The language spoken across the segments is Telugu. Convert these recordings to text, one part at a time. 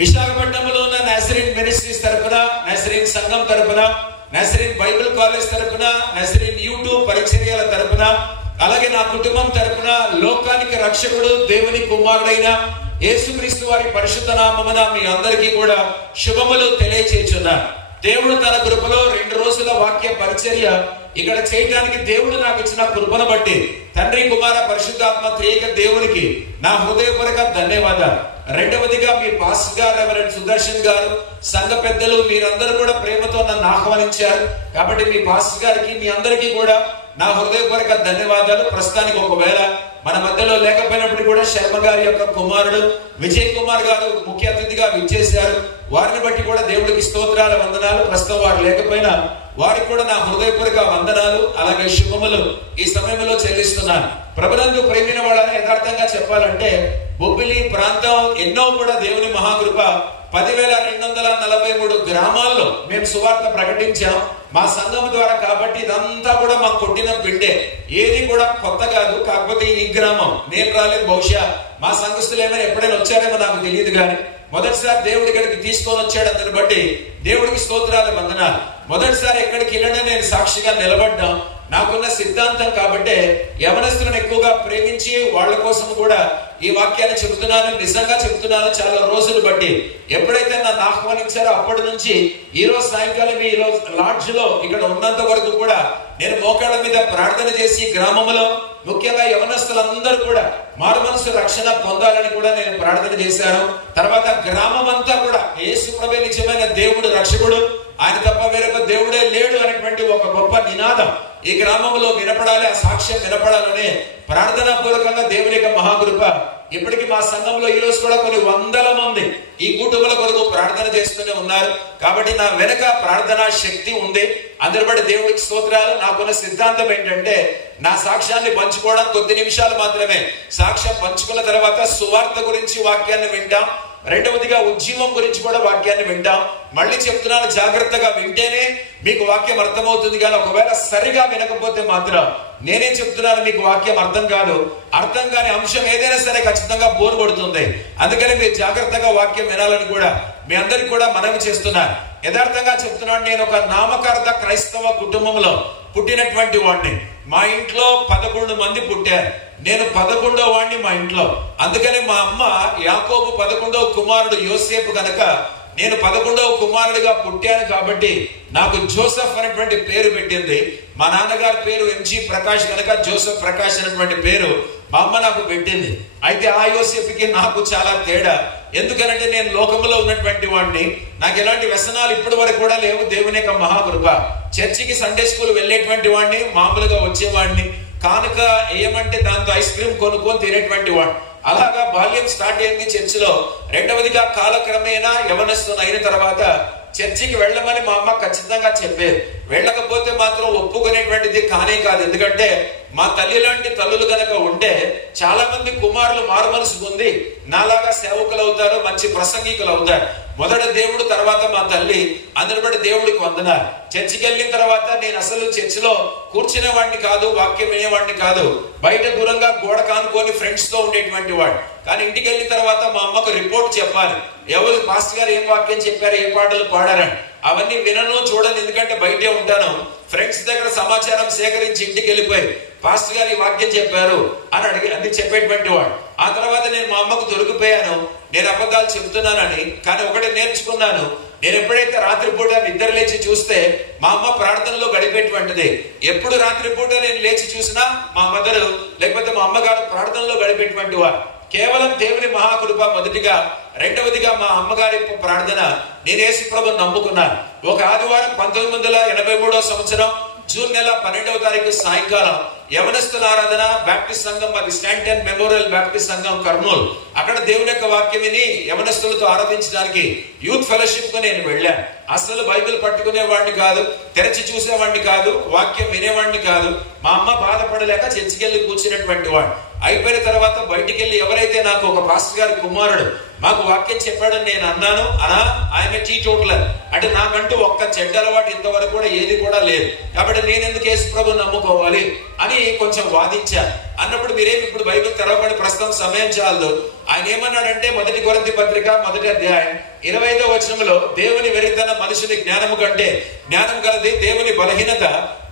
విశాఖపట్నంలో ఉన్న నాజరీన్ మినిస్ట్రీస్ తరపున, నాజరీన్ సంఘం తరపున, నాజరీన్ బైబిల్ కాలేజ్ తరపున, నాజరీన్ యూట్యూబ్ పరిచర్యల తరపున, అలాగే నా కుటుంబం తరపున లోకానికి రక్షకుడు దేవుని కుమారుడైన యేసుక్రీస్తు వారి పరిశుద్ధ నామమున మీ అందరికీ కూడా శుభములు తెలియచేస్తున్నా. దేవుడు తన కృపలో 2 రోజుల వాక్య పరిచర్య ఇక్కడ చేయడానికి దేవుడు నాకు ఇచ్చిన కృపను బట్టి తండ్రి, కుమార, పరిశుద్ధాత్మ త్రియేక దేవునికి నా హృదయపూర్వక ధన్యవాదాలు. రెండవదిగా మీ పాస్టర్ గారు రెవరెండ్ సుదర్శన్ గారు, సంఘ పెద్దలు మీరందరూ కూడా ప్రేమతో నన్ను ఆహ్వానించారు. కాబట్టి మీ పాస్టర్ గారికి, మీ అందరికీ కూడా నా హృదయపూర్వక ధన్యవాదాలు. ప్రస్తుతానికి ఒకవేళ మన మధ్యలో లేకపోయినప్పుడు కూడా శర్మ గారి యొక్క కుమారుడు విజయ్ కుమార్ గారు ముఖ్య అతిథిగా విచ్చేశారు. వారిని బట్టి కూడా దేవుడికి స్తోత్రాల వందనాలు. ప్రస్తుతం వారు లేకపోయినా వారికి కూడా నా హృదయపూర్వక వందనాలు, అలాగే శుభములు ఈ సమయంలో చెల్లిస్తున్నాను. ప్రభునందు ప్రేమిన వాళ్ళని యథార్థంగా చెప్పాలంటే బొబ్బిలి ప్రాంతం ఎన్నో కూడా దేవుని మహాకృప 10,243 గ్రామాల్లో మేము సువార్త ప్రకటించాం మా సంఘం ద్వారా. కాబట్టి ఇదంతా కూడా మాకు కొట్టిన పిండే, ఏది కూడా కొత్త కాదు. కాకపోతే ఈ గ్రామం నేను రాలేదు, బహుశా మా సంఘస్థులు ఏమైనా ఎప్పుడైనా వచ్చారేమో నాకు తెలియదు, కానీ మొదటిసారి దేవుడి ఇక్కడికి తీసుకొని వచ్చాడు. అందుని బట్టి దేవుడికి స్తోత్రాలు వందనాలు. మొదటిసారి ఎక్కడికి వెళ్ళినా నేను సాక్షిగా నిలబడ్డాం. నాకున్న సిద్ధాంతం కాబట్టి యవనస్తులను ఎక్కువగా ప్రేమించి వాళ్ళ కోసం కూడా ఈ వాక్యాన్ని చెబుతున్నాను. నిజంగా చెబుతున్నాను. చాలా రోజులు బట్టి ఎప్పుడైతే నన్ను ఆహ్వానించారో అప్పటి నుంచి ఈ రోజు సాయంకాలం ఈ రోజు లాడ్జ్ లో ఇక్కడ ఉన్నంత వరకు కూడా నేను మోకాళ్ళ మీద ప్రార్థన చేసి గ్రామంలో ముఖ్యంగా యవనస్తులందరూ కూడా మారు మనసు రక్షణ పొందాలని కూడా నేను ప్రార్థన చేశాను. తర్వాత గ్రామం అంతా కూడా యేసు ప్రభువే నిజమైన దేవుడు, రక్షకుడు, ఆయన తప్ప వేరొక దేవుడే లేడు అనేటువంటి ఒక గొప్ప నినాదం ఈ గ్రామంలో వినపడాలి. ఆ సాక్ష్యం వినపడాలని ప్రార్థనా పూర్వకంగా దేవుని యొక్క మహాకృప ఇప్పటికీ మా సంఘంలో ఈ రోజు కూడా కొన్ని వందల మంది ఈ కుటుంబాల కొరకు ప్రార్థన చేస్తూనే ఉన్నారు. కాబట్టి నా వెనక ప్రార్థనా శక్తి ఉంది. అందరి బట్టి దేవుడికి స్తోత్రాలు. నాకున్న సిద్ధాంతం ఏంటంటే నా సాక్ష్యాన్ని పంచుకోవడం కొద్ది నిమిషాలు మాత్రమే. సాక్ష్యం పంచుకున్న తర్వాత సువార్త గురించి వాక్యాన్ని వింటాం. రెండవదిగా ఉజ్జీవం గురించి కూడా వాక్యాన్ని వింటాం. మళ్ళీ చెప్తున్నాను, జాగ్రత్తగా వింటేనే మీకు వాక్యం అర్థమవుతుంది. కానీ ఒకవేళ సరిగా వినకపోతే మాత్రం నేనే చెప్తున్నాను, మీకు వాక్యం అర్థం కాదు. అర్థం కాని అంశం ఏదైనా సరే ఖచ్చితంగా బోర్ కొడుతుంది. అందుకని మీరు జాగ్రత్తగా వాక్యం వినాలని కూడా మీ అందరికి కూడా మనవి చేస్తున్నాను. యథార్థంగా చెప్తున్నాను, నేను ఒక నామకార్థ క్రైస్తవ కుటుంబంలో పుట్టినటువంటి వాడిని. మా ఇంట్లో 11 మంది పుట్టారు. నేను 11వ వాడిని మా ఇంట్లో. అందుకని మా అమ్మ యాకోబు 11వ కుమారుడు యోసేపు కనుక నేను 11వ కుమారుడిగా పుట్టాను. కాబట్టి నాకు జోసెఫ్ అనేటువంటి పేరు పెట్టింది. మా నాన్నగారి పేరు ఎంజి ప్రకాష్ కనుక జోసెఫ్ ప్రకాష్ అనేటువంటి పేరు మా అమ్మ నాకు పెట్టింది. అయితే ఆ యోసేపుకి నాకు చాలా తేడా. ఎందుకనంటే నేను లోకంలో ఉన్నటువంటి వాడిని. నాకు ఎలాంటి వ్యసనాలు ఇప్పటి వరకు కూడా లేవు. దేవుని యొక్క మహాకృప. చర్చికి సండే స్కూల్ వెళ్ళేటువంటి వాడిని, మామూలుగా వచ్చేవాడిని. కానుక ఏమంటే దాంతో ఐస్ క్రీమ్ కొనుక్కొని తినేటువంటి వాడు. అలాగా బాల్యం స్టార్ట్ అయింది చర్చిలో. రెండవదిగా కాలక్రమేణా యవనస్తుని అయిన తర్వాత చర్చికి వెళ్ళమని మా అమ్మ ఖచ్చితంగా చెప్పేది. వెళ్ళకపోతే మాత్రం ఒప్పుకునేటువంటిది కానే కాదు. ఎందుకంటే మా తల్లి లాంటి తల్లులు గనక ఉంటే చాలా మంది కుమారులు మారు మనసు పొంది నాలాగా సేవకులు అవుతారు, మంచి ప్రసంగికులు అవుతారు. మొదట దేవుడు, తర్వాత మా తల్లి. అందరి బట్టి దేవుడికి వందనాలు. చర్చికి వెళ్ళిన తర్వాత నేను అసలు చర్చిలో కూర్చునేవాడిని కాదు, వాక్యం వినేవాడిని కాదు. బయట దూరంగా గోడ కానుకొని ఫ్రెండ్స్ తో ఉండేటువంటి వాడు. కానీ ఇంటికి వెళ్ళిన తర్వాత మా అమ్మకు రిపోర్ట్ చెప్పాలి. ఎవరు పాస్టర్ గారు ఏం వాక్యం చెప్పారు, ఏ పాటలు పాడారని. అవన్నీ వినను, చూడను. ఎందుకంటే బయటే ఉంటాను. ఫ్రెండ్స్ దగ్గర సమాచారం సేకరించి ఇంటికి వెళ్ళిపోయి పాస్టర్ గారు ఈ వాక్యం చెప్పారు అని అన్ని చెప్పేటువంటి వాడు. ఆ తర్వాత నేను మా అమ్మకు దొరికిపోయాను, నేను అబద్ధాలు చెబుతున్నానని. కానీ ఒకటి నేర్చుకున్నాను, నేను ఎప్పుడైతే రాత్రిపూట నిద్ర లేచి చూస్తే మా అమ్మ ప్రార్థనలో గడిపేటువంటిది. ఎప్పుడు రాత్రిపూట నేను లేచి చూసినా మా మదర్ లేకపోతే మా అమ్మగారు ప్రార్థనలో గడిపేటువంటి వారు. కేవలం దేవుని మహాకృప మొదటిగా. రెండవదిగా మా అమ్మగారి ప్రార్థన. నేను యేసు ప్రభువుని నమ్ముకున్నాను. ఒక ఆదివారం 1983వ సంవత్సరం జూన్ నెల 12వ తారీఖు సాయంకాలం యవనస్తుల ఆరాధన బ్యాప్టిస్ట్ సంఘం, అది స్టాంటన్ మెమోరియల్ బ్యాప్టిస్ట్ సంఘం కర్నూలు. అక్కడ దేవుని యొక్క వాక్యం విని యవనస్తులతో ఆరాధించడానికి యూత్ ఫెలోషిప్ కు నేను వెళ్ళాను. అసలు బైబిల్ పట్టుకునేవాడిని కాదు, తెరచి చూసేవాడిని కాదు, వాక్యం వినేవాడిని కాదు. మా అమ్మ బాధపడలేక చర్చికి వెళ్ళి కూర్చున్నటువంటి వాడు. అయిపోయిన తర్వాత బయటికి వెళ్ళి ఎవరైతే నాకు ఒక పాస్టర్ గారి కుమారుడు మాకు వాక్యం చెప్పాడని నేను అన్నాను, ఆయన టీటోటలర్ అంటే నాకంటూ ఒక్క చెడ్డ అలవాటు ఇంతవరకు కూడా ఏది కూడా లేదు. కాబట్టి నేను ఎందుకు యేసు ప్రభువుని నమ్ముకోవాలి అని కొంచెం వాదించాను. అన్నప్పుడు మీరేమి ఇప్పుడు బైబిల్ తెరవబడి ప్రస్తుతం సమయం చాలదు. ఆయన ఏమన్నాడంటే 1 కొరింథీ పత్రిక 1వ అధ్యాయం 25వ వచనంలో, దేవుని వెరితనం మనుషుని జ్ఞానము కంటే జ్ఞానం కలది, దేవుని బలహీనత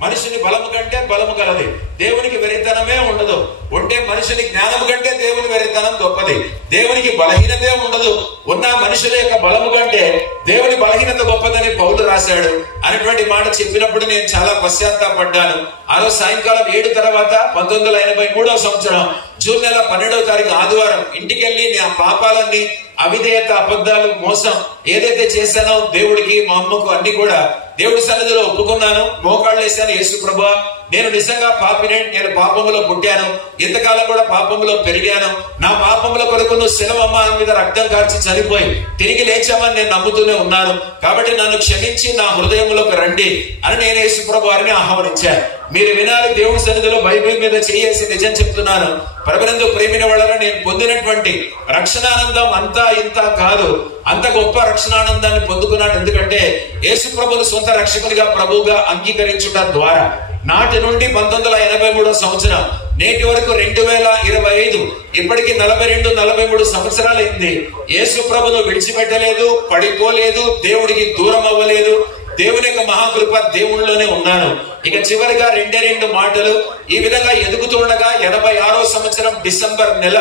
మనుషుని బలము కంటే బలము కలది. దేవునికి వెరితనమే ఉండదు. ఉంటే మనుషుని జ్ఞానము కంటే దేవుని వెరితనం గొప్పది. దేవునికి బలహీనతే ఉండదు. ఉన్న మనుషుల యొక్క బలము కంటే దేవుని బలహీనత గొప్పదని పౌలు రాశాడు. అనేటువంటి మాట చెప్పినప్పుడు నేను చాలా పశ్చాత్తాపడ్డాను. ఆ రోజు సాయంకాలం 7 తర్వాత 1983వ సంవత్సరం జూన్ నెల 12వ తారీఖు ఆదివారం ఇంటికెళ్ళి నా పాపాలన్నీ, అవిధేయత, అబద్ధాలు, మోసం ఏదైతే చేశానో దేవుడికి, మా అమ్మకు అన్ని కూడా దేవుడి సన్నిధిలో ఒప్పుకున్నాను. మోకాళ్ళు వేశాను. యేసు ప్రభువా, నేను నిజంగా పాపినే, నేను పాపములో పుట్టాను, ఇంతకాలం కూడా పాపములో పెరిగాను. నా పాపముల కొరకు నువ్వు శిలవమ్మ మీద రక్తం కార్చి చనిపోయి తిరిగి లేచామని నేను నమ్ముతూనే ఉన్నాను. కాబట్టి నన్ను క్షమించి నా హృదయంలోకి రండి అని నేను యేసు ప్రభు వారిని ఆహ్వానించాను. మీరు వినాలి, దేవుడి సన్నిధిలో బైబిల్ మీద చేసి నిజం చెప్తున్నాను. ప్రభునందు ప్రేమిన వాళ్ళ నేను పొందినటువంటి రక్షణానందం అంతా ఇంత కాదు, అంత గొప్ప రక్షణానందాన్ని పొందుకున్నాను. ఎందుకంటే యేసు ప్రభుని సొంత రక్షకునిగా, ప్రభువుగా అంగీకరించడం ద్వారా నాటి నుండి 1983వ సంవత్సరం నేటి వరకు 2025 ఇప్పటికి 42-43 సంవత్సరాలైంది. యేసు ప్రభును విడిచిపెట్టలేదు, పడిపోలేదు, దేవుడికి దూరం అవ్వలేదు. దేవుని యొక్క మహాకృప దేవుళ్ళలోనే ఉన్నాను. ఇక చివరిగా 2 మాటలు. ఈ విధంగా ఎదుగుతుండగా 86వ సంవత్సరం డిసెంబర్ నెల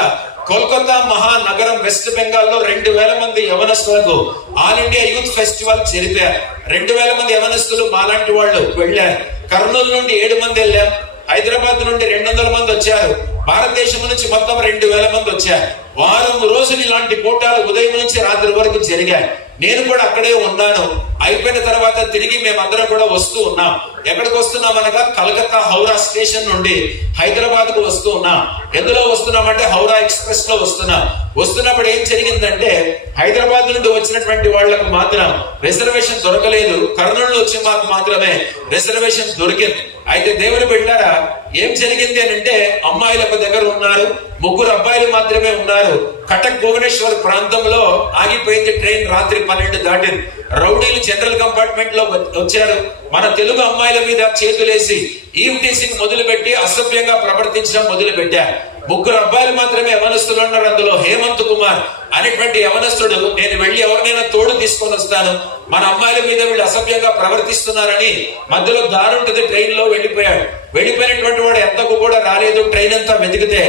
కోల్కతా మహానగరం వెస్ట్ బెంగాల్లో 2000 మంది యవనస్తులకు ఆల్ ఇండియా యూత్ ఫెస్టివల్ జరిపారు. 2000 మంది యవనస్తులు మాలాంటి వాళ్ళు వెళ్ళారు. కర్నూలు నుండి 7 మంది వెళ్ళాం. హైదరాబాద్ నుండి 200 మంది వచ్చారు. భారతదేశం నుంచి మొత్తం 2000 మంది వచ్చారు. వారం రోజులు ఇలాంటి కూటాలు ఉదయం నుంచి రాత్రి వరకు జరిగాయి. నేను కూడా అక్కడే ఉన్నాను. అయిపోయిన తర్వాత తిరిగి మేమందరం కూడా వస్తూ ఉన్నాం. ఎక్కడికి వస్తున్నాం అనగా కలకత్తా హౌరా స్టేషన్ నుండి హైదరాబాద్ కు వస్తూ ఉన్నాం. ఎందులో వస్తున్నామంటే హౌరా ఎక్స్ప్రెస్ లో వస్తున్నాం. వస్తున్నప్పుడు ఏం జరిగిందంటే హైదరాబాద్ నుండి వచ్చినటువంటి వాళ్లకు మాత్రం రిజర్వేషన్ దొరకలేదు. కర్నూలు వచ్చే మాకు మాత్రమే రిజర్వేషన్ దొరికింది. అయితే దేవుని బిడ్డలారా, ఏం జరిగింది అని అంటే అమ్మాయిలు ఒక దగ్గర ఉన్నారు, 3 అబ్బాయిలు మాత్రమే ఉన్నారు. కటక్ భువనేశ్వర్ ప్రాంతంలో ఆగిపోయింది ట్రైన్. రాత్రి 12 దాటింది. రౌడీలు జనరల్ కంపార్ట్మెంట్ లో వచ్చారు. మన తెలుగు అమ్మాయిల మీద చేతులేసి ఈవ్ టీసింగ్ మొదలుపెట్టి అసభ్యంగా ప్రవర్తించడం మొదలు పెట్టారు. 3 అబ్బాయిలు మాత్రమే యవనస్తులు ఉన్నారు. అందులో హేమంత్ కుమార్ అనేటువంటి యవనస్తుడు, నేను వెళ్లి ఎవరినైనా తోడు తీసుకొని వస్తాను, మన అమ్మాయిల మీద వీళ్ళు అసభ్యంగా ప్రవర్తిస్తున్నారని మధ్యలో దారి ఉంటుంది ట్రైన్ లో వెళ్ళిపోయాడు. వెళ్ళిపోయినటువంటి వాడు ఎంతకు కూడా రాలేదు. ట్రైన్ అంతా వెతికితే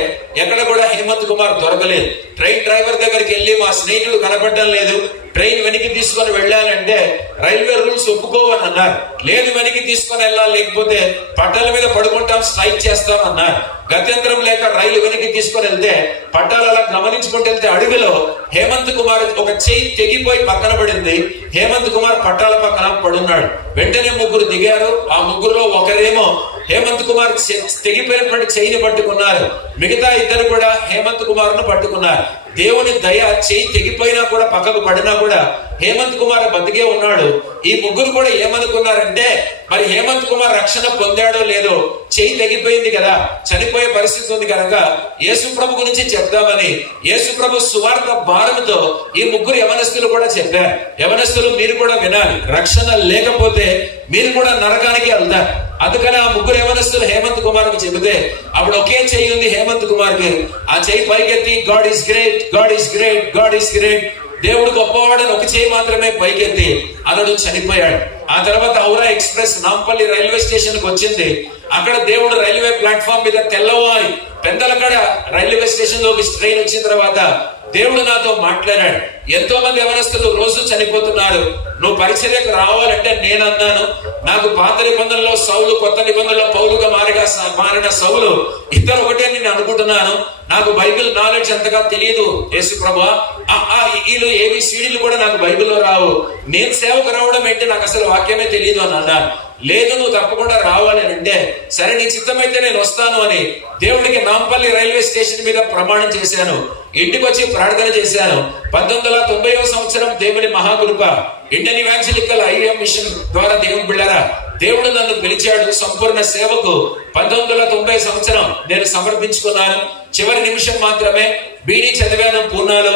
ఎక్కడ కూడా హేమంత్ కుమార్ దొరకలేదు. ట్రైన్ డ్రైవర్ దగ్గరికి వెళ్ళి మా స్నేహితుడు కనపడడం లేదు, ట్రైన్ వెనక్కి తీసుకొని వెళ్ళాలంటే రైల్వే రూల్స్ ఒప్పుకోవని అన్నారు. లేదు, వెనక్కి తీసుకొని వెళ్ళాలి, లేకపోతే పట్టాల మీద పడుకుంటాం, స్ట్రైక్ చేస్తాం అన్నారు. గత్యంతరం లేక రైలు వెనక్కి తీసుకొని వెళ్తే పట్టాలు అలా గమనించుకుంటూ వెళ్తే అడవిలో హేమంత్ కుమార్ ఒక చెయ్యి తెగిపోయి పక్కన పడింది. హేమంత్ కుమార్ పట్టాల పక్కన పడున్నాడు. వెంటనే 3 దిగారు. ఆ 3లో ఒకరేమో హేమంత్ కుమార్ తెగిపోయినటువంటి చెయ్యిని పట్టుకున్నారు. మిగతా 2 కూడా హేమంత్ కుమార్ ను పట్టుకున్నారు. దేవుని దయ, చెయ్యి తెగిపోయినా కూడా పక్కకు పడినా కూడా హేమంత్ కుమార్ బతికే ఉన్నాడు. ఈ 3 కూడా ఏమనుకున్నారంటే మరి హేమంత్ కుమార్ రక్షణ పొందాడో లేదో, చెయ్యి తెగిపోయింది కదా, చనిపోయే పరిస్థితి ఉంది కనుక యేసు ప్రభు గురించి చెప్దామని యేసు ప్రభు సువార్త భారంతో ఈ 3 యవనస్తులు కూడా చెప్పారు. యవనస్తులు మీరు కూడా వినాలి, రక్షణ లేకపోతే మీరు కూడా నరకానికి వెళ్తారు. అందుకని ఆ 3 యవనస్తులు హేమంత్ కుమార్ కు చెబితే అప్పుడు ఒకే చెయ్యి ఉంది హేమంత్ కుమార్ కి. ఆ చెయ్యి పైకెత్తి God is great, God is great, God is great, దేవుడు గొప్పవాడని ఒక చెయ్యి మాత్రమే పైకెత్తి అతడు చనిపోయాడు. ఆ తర్వాత Howrah express Nampally railway station కు వచ్చింది. అక్కడ దేవుడు రైల్వే ప్లాట్ఫామ్ మీద తెల్లవారి పెందలకడ రైల్వే స్టేషన్ లోకి ట్రైన్ వచ్చిన తర్వాత దేవుడు నాతో మాట్లాడాడు. ఎంతో మంది యవనస్తులు రోజు చనిపోతున్నారు, నువ్వు పరిచర్యకు రావాలంటే నేనన్నాను, నాకు పాత నిబంధనలో సౌలు, కొత్త నిబంధనలో పౌలుగా మారిన సౌలు ఇద్దరు ఒకటే నేను అనుకుంటున్నాను. నాకు బైబిల్ నాలెడ్జ్ అంతగా తెలియదు యేసు ప్రభువా, వీళ్ళు ABCDలు కూడా నాకు బైబిల్లో రావు, నేను సేవకు రావడం ఏంటి, నాకు అసలు వాక్యమే తెలియదు అని అన్నాను. లేదు, నువ్వు తప్పకుండా రావాలి అని అంటే సరే నీ చిత్తమైతే నేను వస్తాను అని దేవుడికి నాంపల్లి రైల్వే స్టేషన్ మీద ప్రమాణం చేశాను. ఇంటికి వచ్చి ప్రార్థన చేశాను. 1990వ సంవత్సరం దేవుని మహాకృప ఇండియన్ ఇవాంజలికల్ IVM మిషన్ ద్వారా దేవుని బిడ్డలారా దేవుడు నన్ను పిలిచాడు సంపూర్ణ సేవకు. 1990 సంవత్సరం నేను సమర్పించుకున్నాను. చివరి నిమిషం మాత్రమే BD చదివాను పూనాలో,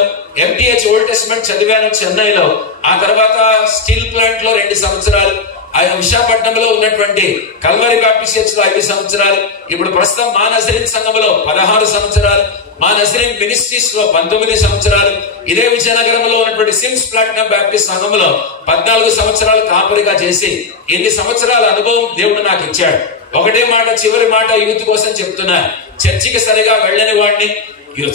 MTH ఓల్డ్ టెస్ట్మెంట్ చదివాను చెన్నైలో. ఆ తర్వాత స్టీల్ ప్లాంట్ లో 2 సంవత్సరాలు, ఆయన విశాఖపట్నంలో ఉన్నటువంటి కల్వరి బాప్టిస్ట్ చర్చిలో 5 సంవత్సరాలు, ఇప్పుడు ప్రస్తుతం మా నజరీన్ సంఘంలో 16 సంవత్సరాలు, మా నజరీన్ మినిస్ట్రీస్ లో 19 సంవత్సరాలు, ఇదే విజయనగరంలో ఉన్నటువంటి సిమ్స్ ప్లాటినం బాప్టిస్ట్ సంఘంలో 14 సంవత్సరాలు కాపరిగా చేసి ఇన్ని సంవత్సరాల అనుభవం దేవుడు నాకు ఇచ్చాడు. ఒకటే మాట, చివరి మాట యూత్ కోసం చెప్తున్నా. చర్చికి సరిగా వెళ్ళని వాడిని,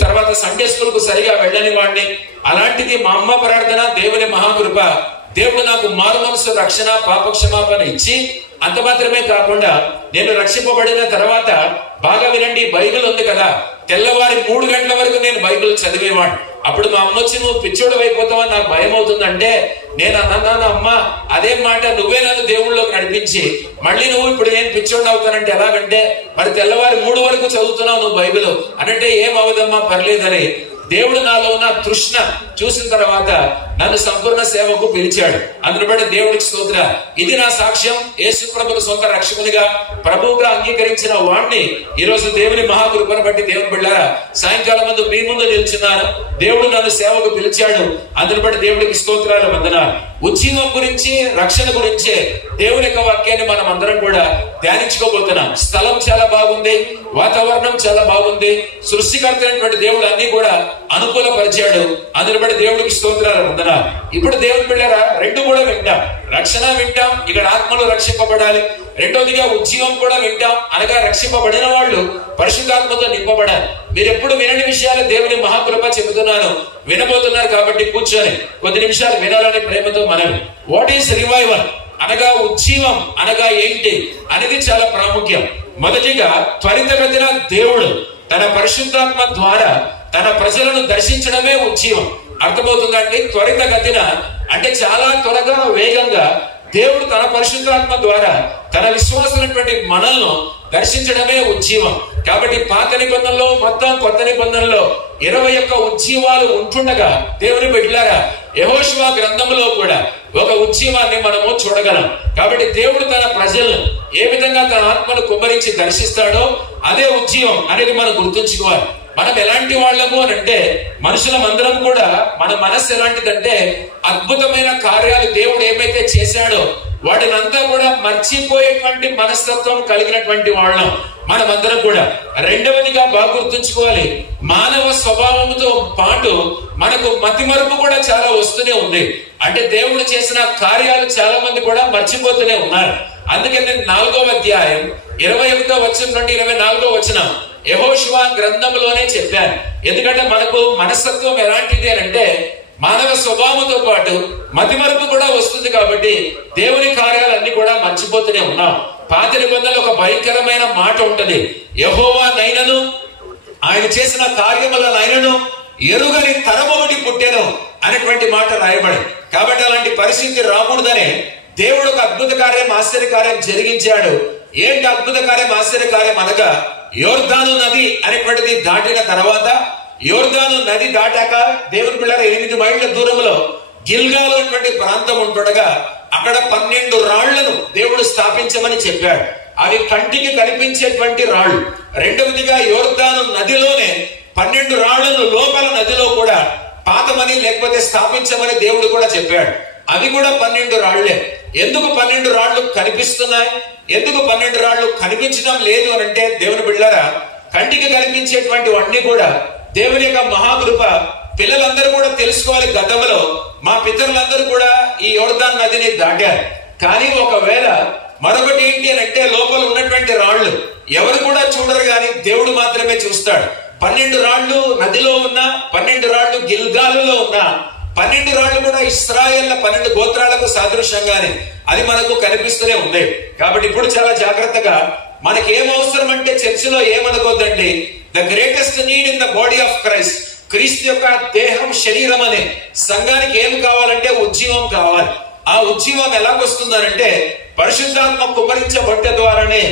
తర్వాత సండే స్కూల్ కు సరిగా వెళ్ళని వాడిని. అలాంటిది మా అమ్మ ప్రార్థన, దేవుని మహాకృప, దేవుడు నాకు మారు మనసు, రక్షణ, పాపక్షమాపణ ఇచ్చి, అంత మాత్రమే కాకుండా నేను రక్షింపబడిన తర్వాత బాగా వినండి, బైబిల్ ఉంది కదా, తెల్లవారి 3 గంటల వరకు నేను బైబిల్ చదివేవాడిని. అప్పుడు మా అమ్మ వచ్చి నువ్వు పిచ్చోడు అయిపోతావని నాకు భయం అవుతుందంటే నేను అన్నాను, అమ్మ అదే మాట, నువ్వే నన్ను దేవుళ్ళలోకి నడిపించి మళ్ళీ నువ్వు ఇప్పుడు నేను పిచ్చోడు అవుతానంటే ఎలాగంటే, మరి తెల్లవారి 3 వరకు చదువుతున్నావు నువ్వు బైబిల్ అనంటే ఏం అవదమ్మా పర్లేదని దేవుడు నాలో ఉన్న తృష్ణ చూసిన తర్వాత నన్ను సంపూర్ణ సేవకు పిలిచాడు. అందును బట్టి దేవుడికి స్తోత్ర. ఇది నా సాక్ష్యం. యేసు ప్రభువును సొంత రక్షకునిగా, ప్రభువుగా అంగీకరించిన వాణ్ణి ఈ రోజు దేవుని మహాకృపను బట్టి దేవుని బిడ్డలారా సాయంకాలం ముందు మీ ముందు నిల్చున్నాను. దేవుడు నన్ను సేవకు పిలిచాడు. అందును బట్టి దేవుడికి స్తోత్రాలు, వందనాలు. ఉజ్జీవం గురించి, రక్షణ గురించే దేవుని యొక్క వాక్యాన్ని మనం అందరం కూడా ధ్యానించుకోబోతున్నాం. స్థలం చాలా బాగుంది, వాతావరణం చాలా బాగుంది, సృష్టికర్త అయినటువంటి దేవుడు అన్ని కూడా అనుకూలపరిచాడు. అందుని బట్టి దేవుడికి స్తోత్రాలు, వందనాలు. ఇప్పుడు దేవుని బిడ్డలారా 2 కూడా వింటాం. రక్షణ వింటాం, ఇక్కడ ఆత్మలు రక్షింపబడాలి. రెండోదిగా ఉజ్జీవం కూడా వింటాం, అనగా రక్షింపబడిన వాళ్ళు పరిశుద్ధాత్మతో నింపబడాలి. మీరు ఎప్పుడు వినని విషయాలు దేవుని మహాకృప చెబుతున్నాను, వినబోతున్నారు కాబట్టి కూర్చొని కొద్ది నిమిషాలు వినాలని ప్రేమతో మనవి. వాట్ ఈస్ రివైవల్ అనగా, ఉజ్జీవం అనగా ఏంటి అనేది చాలా ప్రాముఖ్యం. మొదటిగా త్వరితగతిన దేవుడు తన పరిశుద్ధాత్మ ద్వారా తన ప్రజలను దర్శించడమే ఉజ్జీవం. అర్థమవుతుందండి? త్వరితగతిన అంటే చాలా త్వరగా, వేగంగా దేవుడు తన పరిశుద్ధాత్మ ద్వారా తన విశ్వాసులైనటువంటి మనల్ని దర్శించడమే ఉజ్జీవం. కాబట్టి పాత నిబంధనలో మొత్తం, కొత్త నిబంధనలో 21 ఉజ్జీవాలు ఉంటుండగా దేవుని బిడ్డలారా యెహోషువ గ్రంథంలో కూడా ఒక ఉజ్జీవాన్ని మనము చూడగలం. కాబట్టి దేవుడు తన ప్రజలను ఏ విధంగా తన ఆత్మను కుమ్మరించి దర్శిస్తాడో అదే ఉజ్జీవం అనేది మనం గుర్తుంచుకోవాలి. మనం ఎలాంటి వాళ్ళము అని అంటే, మనుషులమందరం కూడా మన మనస్సు ఎలాంటిదంటే, అద్భుతమైన కార్యాలు దేవుడు ఏమైతే చేశాడో వాటిని అంతా కూడా మర్చిపోయేటువంటి మనస్తత్వం కలిగినటువంటి వాళ్ళం మనమందరం కూడా. రెండవదిగా బాగా గుర్తుంచుకోవాలి, మానవ స్వభావంతో పాటు మనకు మతిమరుపు కూడా చాలా వస్తూనే ఉంది. అంటే దేవుడు చేసిన కార్యాలు చాలా మంది కూడా మర్చిపోతూనే ఉన్నారు. అందుకని 4వ అధ్యాయం 21వ వచనం నుండి 24వ వచనం యెహోషువ గ్రంథంలోనే చెప్పాను. ఎందుకంటే మనకు మనస్తత్వం ఎలాంటిది అని అంటే, మానవ స్వభావంతో పాటు మతిమరుపు కూడా వస్తుంది. కాబట్టి దేవుని కార్యాలన్నీ కూడా మర్చిపోతూనే ఉన్నాం. పాత నిబంధనలో ఒక భయంకరమైన మాట ఉంటది, యెహోవా నైనను ఆయన చేసిన కార్యములనైనను ఎరుగని తరమొకటి పుట్టెను అనేటువంటి మాట రాయబడి. కాబట్టి అలాంటి పరిస్థితి రాకూడదనే దేవుడు ఒక అద్భుత కార్యం, ఆశ్చర్య కార్యం జరిగించాడు. ఏంటి అద్భుత కార్యం, ఆశ్చర్య కార్యం అనగా, యోర్దాను నది అనేటువంటిది దాటిన తర్వాత, యోర్దాను నది దాటాక దేవుని పిల్లల 8 మైళ్ళ దూరంలో గిల్గాల్ అనేటువంటి ప్రాంతం ఉంటుండగా అక్కడ 12 రాళ్లను దేవుడు స్థాపించమని చెప్పాడు. అవి కంటికి కనిపించేటువంటి రాళ్లు. రెండవదిగా యోర్దాను నదిలోనే 12 రాళ్లను లోపల నదిలో కూడా పాతమని లేకపోతే స్థాపించమని దేవుడు కూడా చెప్పాడు. అవి కూడా 12 రాళ్లే. ఎందుకు 12 రాళ్లు కనిపిస్తున్నాయి, ఎందుకు 12 రాళ్లు కనిపించడం లేదు అని అంటే, దేవుని బిడ్డలారా కంటికి కనిపించేటువంటి అన్ని కూడా దేవుని యొక్క మహాకృప. పిల్లలందరూ కూడా తెలుసుకోవాలి, గతంలో మా పితరులందరూ కూడా ఈ యోర్దాన్ నదిని దాటారు. కానీ ఒకవేళ మరొకటి ఏంటి అని అంటే, లోపల ఉన్నటువంటి రాళ్లు ఎవరు కూడా చూడరు, కానీ దేవుడు మాత్రమే చూస్తాడు. 12 రాళ్లు నదిలో ఉన్నా, 12 రాళ్లు గిల్గాలులో ఉన్నా, 12 రాళ్లు కూడా ఇశ్రాయేళ్ల 12 గోత్రాలకు సాదృశ్యంగానే అది మనకు కనిపిస్తూనే ఉంది. కాబట్టి ఇప్పుడు చాలా జాగ్రత్తగా, మనకి ఏం అవసరం అంటే చర్చిలో ఏమనుకోద్దండి, the greatest need in the body of Christ, క్రీస్తు యొక్క దేహం, శరీరం అనే సంఘానికి ఏం కావాలంటే ఉజ్జీవం కావాలి. ఆ ఉజ్జీవం ఎలాగొస్తుందనంటే, పరిశుద్ధాత్మ కుమ్మరించబట్ట ద్వారానే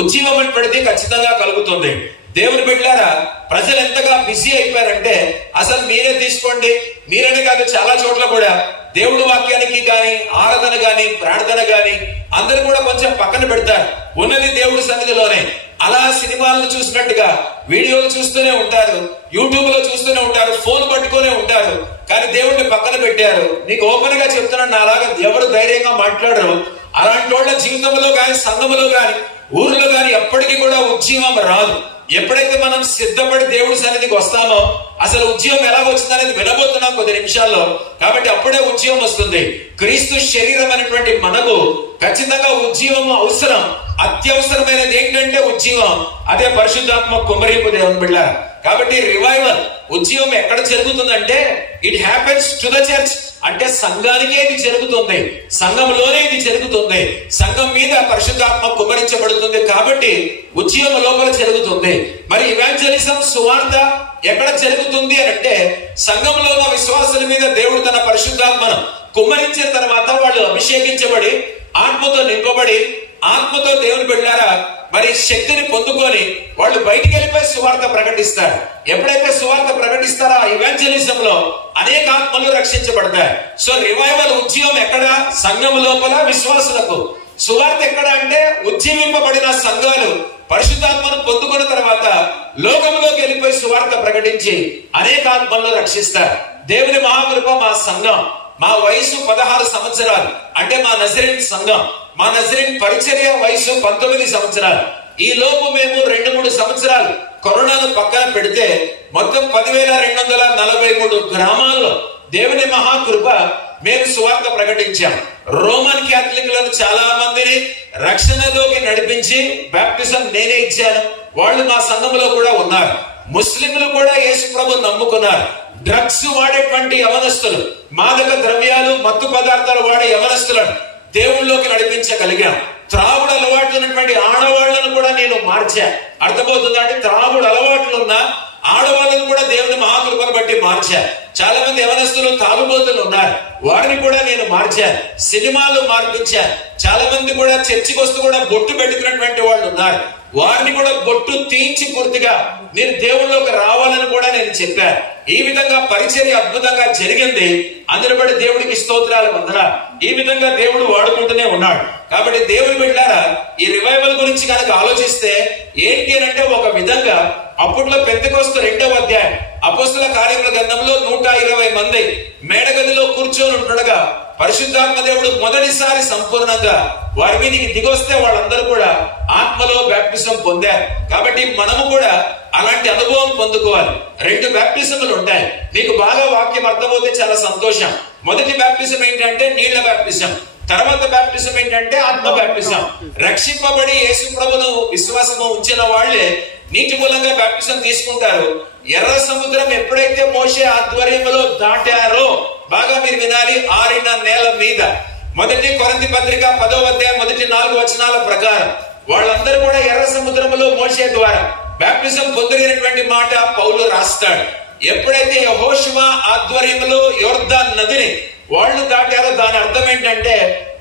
ఉజ్జీవం అనేటువంటిది ఖచ్చితంగా కలుగుతుంది. దేవుని బిడ్డలారా ప్రజలు ఎంతగా బిజీ అయిపోయారంటే, అసలు మీరే తీసుకోండి, మీరనే కాదు చాలా చోట్ల కూడా దేవుడి వాక్యానికి గాని, ఆరాధన గాని, ప్రార్థన గాని అందరూ కూడా కొంచెం పక్కన పెడతారు. ఉన్నది దేవుడి సన్నిధిలోనే. అలా సినిమాలను చూసినట్టుగా వీడియోలు చూస్తూనే ఉంటారు, యూట్యూబ్ లో చూస్తూనే ఉంటారు, ఫోన్ పట్టుకునే ఉంటారు. కానీ దేవుడిని పక్కన పెట్టారు. నీకు ఓపెన్ గా చెప్తున్నాను, నాలాగా ఎవరు ధైర్యంగా మాట్లాడరు. అలాంటి వాళ్ళ జీవితంలో కానీ, సంఘములో కానీ, ఊర్లో కానీ ఎప్పటికీ కూడా ఉజ్జీవం రాదు. ఎప్పుడైతే మనం సిద్ధపడి దేవుడి సన్నిధికి వస్తామో, అసలు ఉద్యమం ఎలా వచ్చిందనేది వినబోతున్నాం కొద్ది నిమిషాల్లో. కాబట్టి అప్పుడే ఉద్యమం వస్తుంది. క్రీస్తు శరీరం అనేటువంటి మనకు ఖచ్చితంగా ఉజ్జీవము అవసరం. అత్యవసరమైనది ఏంటంటే ఉజ్జీవం. అదే పరిశుద్ధాత్మ కుమ్మరింపు దేవుని బిడ్డలారా. కాబట్టి రివైవల్, ఉజ్జీవం ఎక్కడ జరుగుతుందంటే it happens to the church. అంటే సంఘానికే ఇది జరుగుతుంది, సంఘంలోనే ఇది జరుగుతుంది. సంఘం మీద పరిశుద్ధాత్మ కుమ్మరించబడుతుంది. కాబట్టి ఉజ్జీవం లోపల జరుగుతుంది. మరి ఇవాంజలిజం, సువార్త ఎక్కడ జరుగుతుంది అని అంటే సంఘంలో ఉన్న విశ్వాసుల మీద దేవుడు తన పరిశుద్ధాత్మను కుమ్మరించిన తర్వాత వాళ్ళు అభిషేకించబడి, ఆత్మతో నింపబడి, ఆత్మతో దేవుని బిడ్డలారా మరి శక్తిని పొందుకొని వాళ్ళు బయటికి వెళ్ళిపోయి సువార్త ప్రకటిస్తారు. ఎప్పుడైతే సువార్త ప్రకటిస్తారో ఆ ఇవాంజలిజం లో అనేక ఆత్మలు రక్షించబడతాయి. సో రివైవల్, ఉజ్జీవం ఎక్కడ? సంఘం లోపల విశ్వాసులకు. సువార్త ఎక్కడ అంటే ఉజ్జీవింపబడిన సంఘాలు పరిశుద్ధాత్మను పొందుకున్న తర్వాత లోకంలోకి వెళ్ళిపోయి సువార్త ప్రకటించి అనేక ఆత్మలను రక్షిస్తారు. దేవుని మహాకృప. మా సంఘం, మా వయసు 16 సంవత్సరాలు, అంటే మా నజరేన్ సంఘం, మా నజరేన్ పరిచర్య వయసు 19 సంవత్సరాలు. ఈ లోపు మేము 2-3 సంవత్సరాలు కరోనాను పక్కన పెడితే మొత్తం 10,243 గ్రామాల్లో దేవుని మహాకృప మేము సువార్త ప్రకటించాం. రోమన్ క్యాథలిక్లను చాలా మందిని రక్షణలోకి నడిపించి బాప్టిజం నేనే ఇచ్చాను. వాళ్ళు మా సంఘంలో కూడా ఉన్నారు. ముస్లింలు కూడా యేసు ప్రభువును నమ్ముకున్నారు. డ్రగ్స్ వాడేటువంటి యవనస్తులు, మాదక ద్రవ్యాలు, మత్తు పదార్థాలు వాడే యవనస్తులను దేవుళ్ళలోకి నడిపించగలిగాం. త్రాగుడు అలవాట్లు ఉన్నటువంటి ఆడవాళ్లను కూడా నేను మార్చా. అర్థమవుతుందా? అంటే త్రాగుడు అలవాట్లు ఉన్న ఆడవాళ్ళను కూడా దేవుని మహాకృపను బట్టి మార్చా. చాలా మంది యవనస్తులు తాగుబోతులు ఉన్నారు, వారిని కూడా నేను మార్చాను. సినిమాలు మార్పించాను. చాలా మంది కూడా చర్చికి వస్తూ కూడా బొట్టు పెట్టుకున్నటువంటి వాళ్ళు ఉన్నారు, వారిని కూడా బొట్టు తీయించి పూర్తిగా నేను దేవుళ్ళలోకి రావాలని కూడా నేను చెప్పాను. ఈ విధంగా పరిచర్య అద్భుతంగా జరిగింది. అందులో బట్టి దేవుడికి స్తోత్రాలు, వందనాలు. ఈ విధంగా దేవుడు వాడుకుంటూనే ఉన్నాడు. కాబట్టి దేవుని బిడ్డలారా, ఈ రివైవల్ గురించి కనుక ఆలోచిస్తే ఏంటి అని అంటే ఒక విధంగా అప్పట్లో పెంతెకొస్తు 2వ అధ్యాయం అపోస్తల కార్యముల గ్రంథంలో 120 మంది మేడగదిలో కూర్చొని ఉంటుండగా పరిశుద్ధాత్మ దేవుడు మొదటిసారి సంపూర్ణంగా వారి మీదకి దిగొస్తే వాళ్ళందరూ కూడా ఆత్మలో బాప్టిజం పొందారు. కాబట్టి మనము కూడా అలాంటి అనుభవం పొందుకోవాలి. 2 బాప్టిజములు ఉంటాయి. మీకు బాగా వాక్యం అర్థమవుతే చాలా సంతోషం. మొదటి బాప్టిజం ఏంటంటే నీళ్ల బాప్టిజం. తర్వాత బాప్టిజం ఏంటంటే ఆత్మ బాప్టిజం. రక్షింపబడి యేసు ప్రభువును విశ్వాసము ఉంచిన వాళ్ళే నీటి మూలంగా బాప్టిజం తీసుకుంటారు. ఎర్ర సముద్రం ఎప్పుడైతే మోషే ఆధ్వర్యంలో దాటారో, బాగా మీరు వినాలి, ఆరిన నేల మీద. మొదటి కొరింథీ పత్రిక 10వ అధ్యాయం మొదటి 4 వచనాల ప్రకారం వాళ్ళందరూ కూడా ఎర్ర సముద్రంలో మోషే ద్వారా బాప్టిజం పొందినటువంటి మాట పౌలు రాస్తాడు. ఎప్పుడైతే యెహోషువ ఆధ్వర్యంలో యోర్దాన్ నదిని వాళ్ళు దాటారో దాని అర్థం ఏంటంటే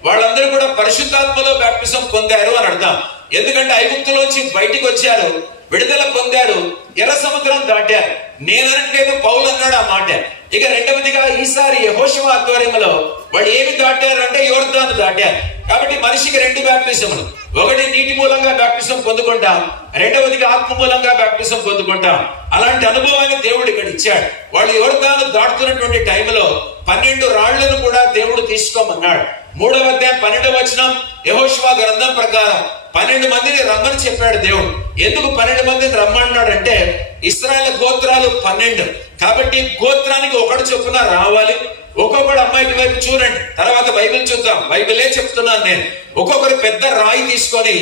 వాళ్ళందరూ కూడా పరిశుద్ధాత్మలో బాప్టిజం పొందారు అని అర్థం. ఎందుకంటే ఐగుప్తులోంచి బయటికి వచ్చారు, విడుదల పొందారు, ఎర్ర సముద్రం దాటారు. నేననట్లేదు, పౌలు అన్నాడు ఆ మాట. ఇక రెండవదిగా ఈసారి యెహోషువ ఆధ్వర్యంలో వాళ్ళు ఏమి దాటారు అంటే యోర్దాను దాటారు. కాబట్టి మనిషికి 2 బాప్టిజములు. ఒకటి నీటి మూలంగా బాప్టిజం పొందుకుంటాం, రెండవదిగా ఆత్మ మూలంగా బాప్టిజం పొందుకుంటాం. అలాంటి అనుభవాన్ని దేవుడు ఇక్కడ ఇచ్చాడు. వాళ్ళు యోర్దాను దాటుతున్నటువంటి టైంలో 12 రాళ్లను కూడా దేవుడు తీసుకోమన్నాడు. 3వ అధ్యాయం 12వ వచనం యెహోషువ గ్రంథం ప్రకారం 12 మందిని రమ్మని చెప్పాడు దేవుడు. ఎందుకు 12 మందిని రమ్మన్నాడు అంటే ఇశ్రాయేలు గోత్రాలు 12. కాబట్టి గోత్రానికి ఒకటి చొప్పున రావాలి. ఒక్కొక్కడు అమ్మాయి వైపు చూడండి. తర్వాత బైబిల్ చూద్దాం. బైబిలే చెప్తున్నాను నేను. ఒక్కొక్కరు పెద్ద రాయి తీసుకొని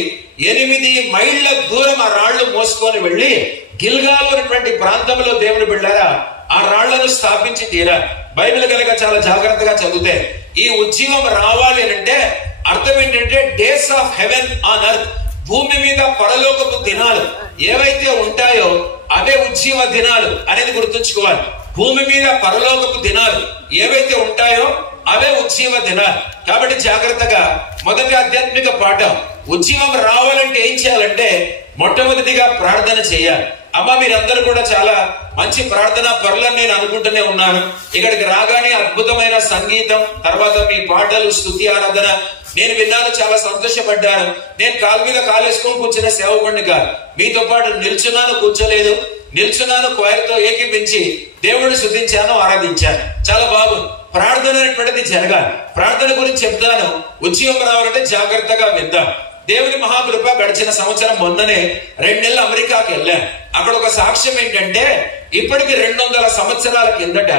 8 మైళ్ళ దూరం ఆ రాళ్లు మోసుకొని వెళ్ళి గిల్గాలు అనేటువంటి ప్రాంతంలో దేవుని బిడ్డారా ఆ రాళ్లను స్థాపించి తీరాలి. బైబిల్ కనుక చాలా జాగ్రత్తగా చదివితే ఈ ఉజ్జీవం రావాలి అంటే అర్థం ఏంటంటే days of haven on earth, భూమి మీద పరలోకపు దినాలు ఏవైతే ఉంటాయో అవే ఉజ్జీవ దినాలు అనేది గుర్తుంచుకోవాలి. భూమి మీద పరలోకపు దినాలు ఏవైతే ఉంటాయో అవే ఉజ్జీవ దినాలు. కాబట్టి జాగ్రత్తగా మొదటి ఆధ్యాత్మిక పాఠం, ఉజ్జీవం రావాలంటే ఏం చేయాలంటే మొట్టమొదటిగా ప్రార్థన చేయాలి. అమ్మ మీరందరూ కూడా చాలా మంచి ప్రార్థన పరులని నేను అనుకుంటూనే ఉన్నాను. ఇక్కడికి రాగానే అద్భుతమైన సంగీతం, తర్వాత మీ పాటలు, స్తుతి, ఆరాధన నేను విన్నాను, చాలా సంతోషపడ్డాను. నేను కాలు మీద కాలేసుకొని కూర్చున్న సేవకుడిని కాదు, మీతో పాటు నిల్చున్నాను, కూర్చోలేదు, నిల్చున్నాను, క్వైర్తో ఏకీపించి దేవుడిని స్తుతించాను, ఆరాధించాను. చాలా బాగుంది. ప్రార్థన అనేటువంటిది జరగాలి. ప్రార్థన గురించి చెప్తాను. ఉద్యోగం రావాలంటే జాగ్రత్తగా విందాం. దేవుని మహాకృప గడిచిన సంవత్సరం మొన్ననే 2 నెలలు అమెరికాకి వెళ్ళాను. అక్కడ ఒక సాక్ష్యం ఏంటంటే, ఇప్పటికి 200 సంవత్సరాల కిందట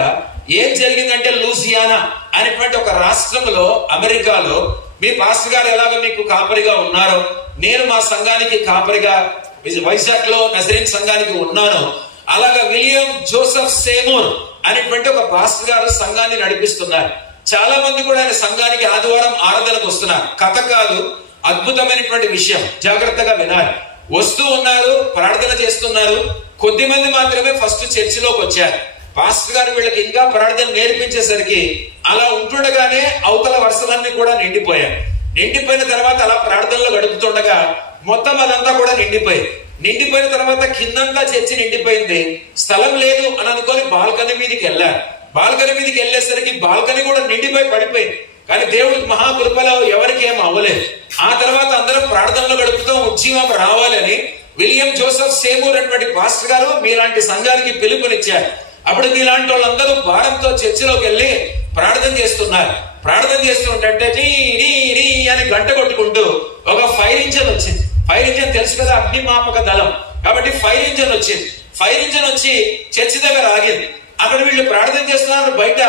ఏం జరిగిందంటే, లూసియానా అనేటువంటి ఒక రాష్ట్రంలో అమెరికాలో మీ పాస్టర్ గారు ఎలాగ మీకు కాపరిగా ఉన్నారో, నేను మా సంఘానికి కాపరిగా వైజాగ్ లో నజరేన్ సంఘానికి ఉన్నాను. అలాగా విలియం జోసెఫ్ సేమూర్ అనేటువంటి ఒక పాస్టర్ గారు సంఘాన్ని నడిపిస్తున్నారు. చాలా మంది కూడా ఆయన సంఘానికి ఆదివారం ఆరాధనకు వస్తున్నారు. కథ కాదు, అద్భుతమైనటువంటి విషయం. జాగ్రత్తగా వినాలి. వస్తూ ఉన్నారు, ప్రార్థన చేస్తున్నారు. కొద్ది మంది మాత్రమే ఫస్ట్ చర్చిలోకి వచ్చారు. పాస్టర్ గారు వీళ్ళకి ఇంకా ప్రార్థన నేర్పించేసరికి అలా ఉంటుండగానే అవతల వరుసలన్నీ కూడా నిండిపోయాయి. నిండిపోయిన తర్వాత అలా ప్రార్థనలో గడుపుతుండగా మొత్తం అదంతా కూడా నిండిపోయిన తర్వాత కిందంతా చర్చి నిండిపోయింది. స్థలం లేదు అని అనుకొని బాల్కనీ మీదకి వెళ్ళారు. బాల్కనీ మీదకి వెళ్ళేసరికి బాల్కనీ కూడా నిండిపోయి పడిపోయింది. కానీ దేవుడికి మహాకృపలో ఎవరికి ఏం అవ్వలేదు. ఆ తర్వాత అందరం ప్రార్థనలో గడుపుతూ ఉద్యమం రావాలని విలియం జోసెఫ్ సేమూర్ అటువంటి పాస్టర్ గారు మీలాంటి సంఘానికి పిలుపునిచ్చారు. అప్పుడు మీలాంటి వాళ్ళందరూ భారంతో చర్చిలోకి వెళ్ళి ప్రార్థన చేస్తున్నారు. ప్రార్థన చేస్తుంటే అని గంట కొట్టుకుంటూ ఒక ఫైర్ ఇంజన్ వచ్చింది. ఫైర్ ఇంజన్ తెలుసు కదా, అగ్నిమాపక దళం. కాబట్టి ఫైర్ ఇంజన్ వచ్చింది. ఫైర్ ఇంజన్ వచ్చి చర్చి దగ్గర ఆగింది. అక్కడ వీళ్ళు ప్రార్థన చేస్తున్నారు. బయట